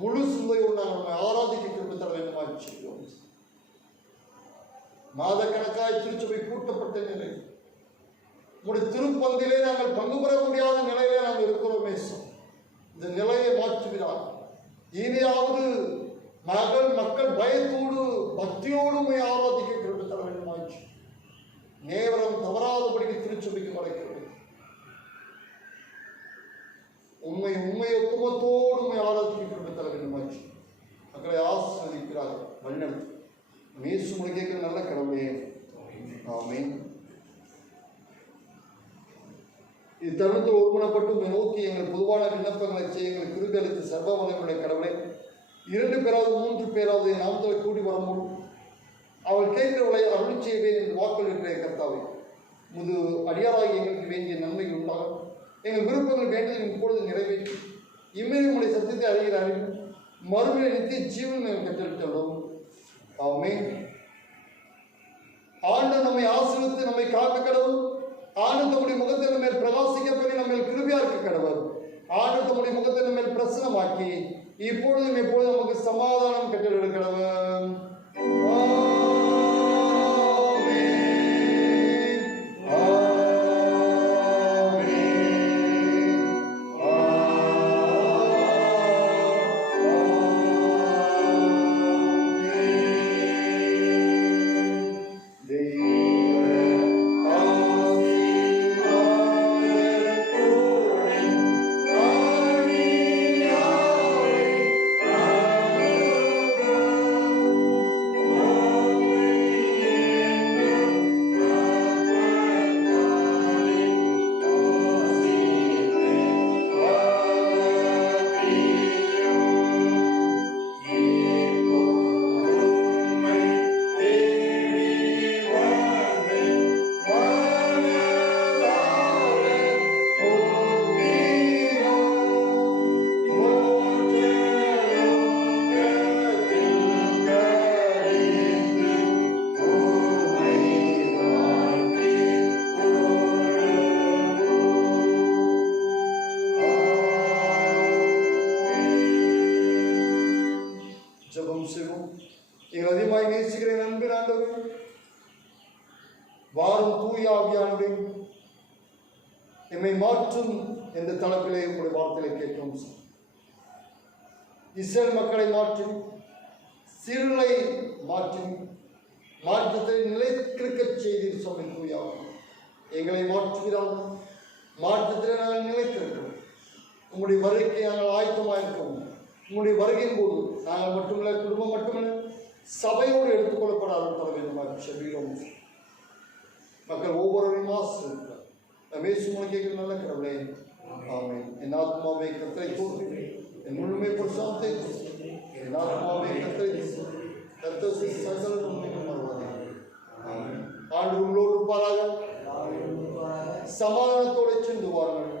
முழு சிந்தையோடு நாங்கள் உண்மை ஆராதிக்க கிருபித்தார் வேண்டுமாறு செய்கிறோம். மாதக்கணக்காய் திருச்சபை கூட்டப்பட்ட நிலை, உங்களுடைய திருப்பந்திலே நாங்கள் பங்கு பெற முடியாத நிலையிலே நாங்கள் இருக்கிறோமே. இந்த நிலையை மாற்றுகிறார். இனியாவது மக்கள் பயத்தோடு பக்தியோடு உண்மை ஆராதிக்க கிருபை தர வேண்டுமாச்சு. நேரம் தவறாதபடிக்கு திருச்சபைக்கு மறைக்கிறது. உண்மை ஒத்துமத்தோடு உண்மை ஆராதிக்க கிருபை தர வேண்டுமாச்சு. மக்களை ஆசீர்வதிக்கிறார்கள். வழிநடத்து மேசு மொழி கேட்கிற நல்ல கடவுளே, ஆமென். இது தருணத்தில் ஒருமனப்பட்டு உண்மை நோக்கி எங்கள் பொதுவான விண்ணப்பங்களை செய்ய எங்கள் கிருபை அளித்து சர்வ வல்லமையுடைய கடவுளே, 2 பேராவது 3 பேராவது நாமத்தில் கூடி வரும்போது அவள் கேட்கிறவளை அருள் செய்வேன் என்று வாக்களிக்கிற கர்த்தாவே, முது அடியாராகி எங்களுக்கு வேண்டிய நன்மை உண்டாகும். எங்கள் விருப்பங்கள் வேண்டியது இப்பொழுது நிறைவேற்றி இம்மையை உடைய சத்தியத்தை அறிகிற அறிவு மறுமையை நித்திய ஜீவன் நாங்கள் பெற்றெடுத்துள்ளோம். ஆமென். ஆண்டவர் நம்மை ஆசீர்வதித்து நம்மை காக்க கடவுள். ஆண்டவர் தம்முடைய முகத்தை நம்ம மேல் பிரகாசிக்க பண்ணி நம்ம மேல் கிருபையா இருக்க கடவுள். ஆண்டவர் தம்முடைய முகத்தை நம்ம மேல் பிரசன்னமாக்கி இப்பொழுதும் எப்பொழுதும் நமக்கு சமாதானம் பெற்றெடுக்க கடவுள். வாரும் தூய ஆவியானவரே எம்மை மாற்றும் என்ற தலைப்பிலே உங்களுடைய வார்த்தையை கேட்கும். இஸ்ரேல் மக்களை மாற்றி சீர்களை மாற்றி மாற்றத்தை நிலைத்திருக்க செய்தீர் சுவாமி. தூய ஆவி எங்களை மாற்றுகிறார். மாற்றத்தில் நாங்கள் நிலைத்திருக்கிறோம். உங்களுடைய வருகைக்கு நாங்கள் ஆயத்தமாக இருக்கோம். உங்களுடைய வருகையின் போது நாங்கள் மட்டுமில்லை, குடும்பம் மட்டுமில்லை, சபையோடு எடுத்துக்கொள்ளப்பட அருள் தர வேண்டுமாக செபிக்கிறோம். மக்கள் ஒவ்வொருவரையும் ஆசீர்வதிக்கிறார். மேசு கேட்கிற நல்ல கடவுளே, ஆமென். என் ஆத்மாவை கர்த்தரை போற்றி, என் முழுமை பிரசாந்தை என் ஆத்மாவை கர்த்தரை கர்த்தரை சகல நன்மைகள் வருவாரே. ஆண்டு உங்களோடு இருப்பாராக. சமாதானத்தோடு சென்று வாருங்கள்.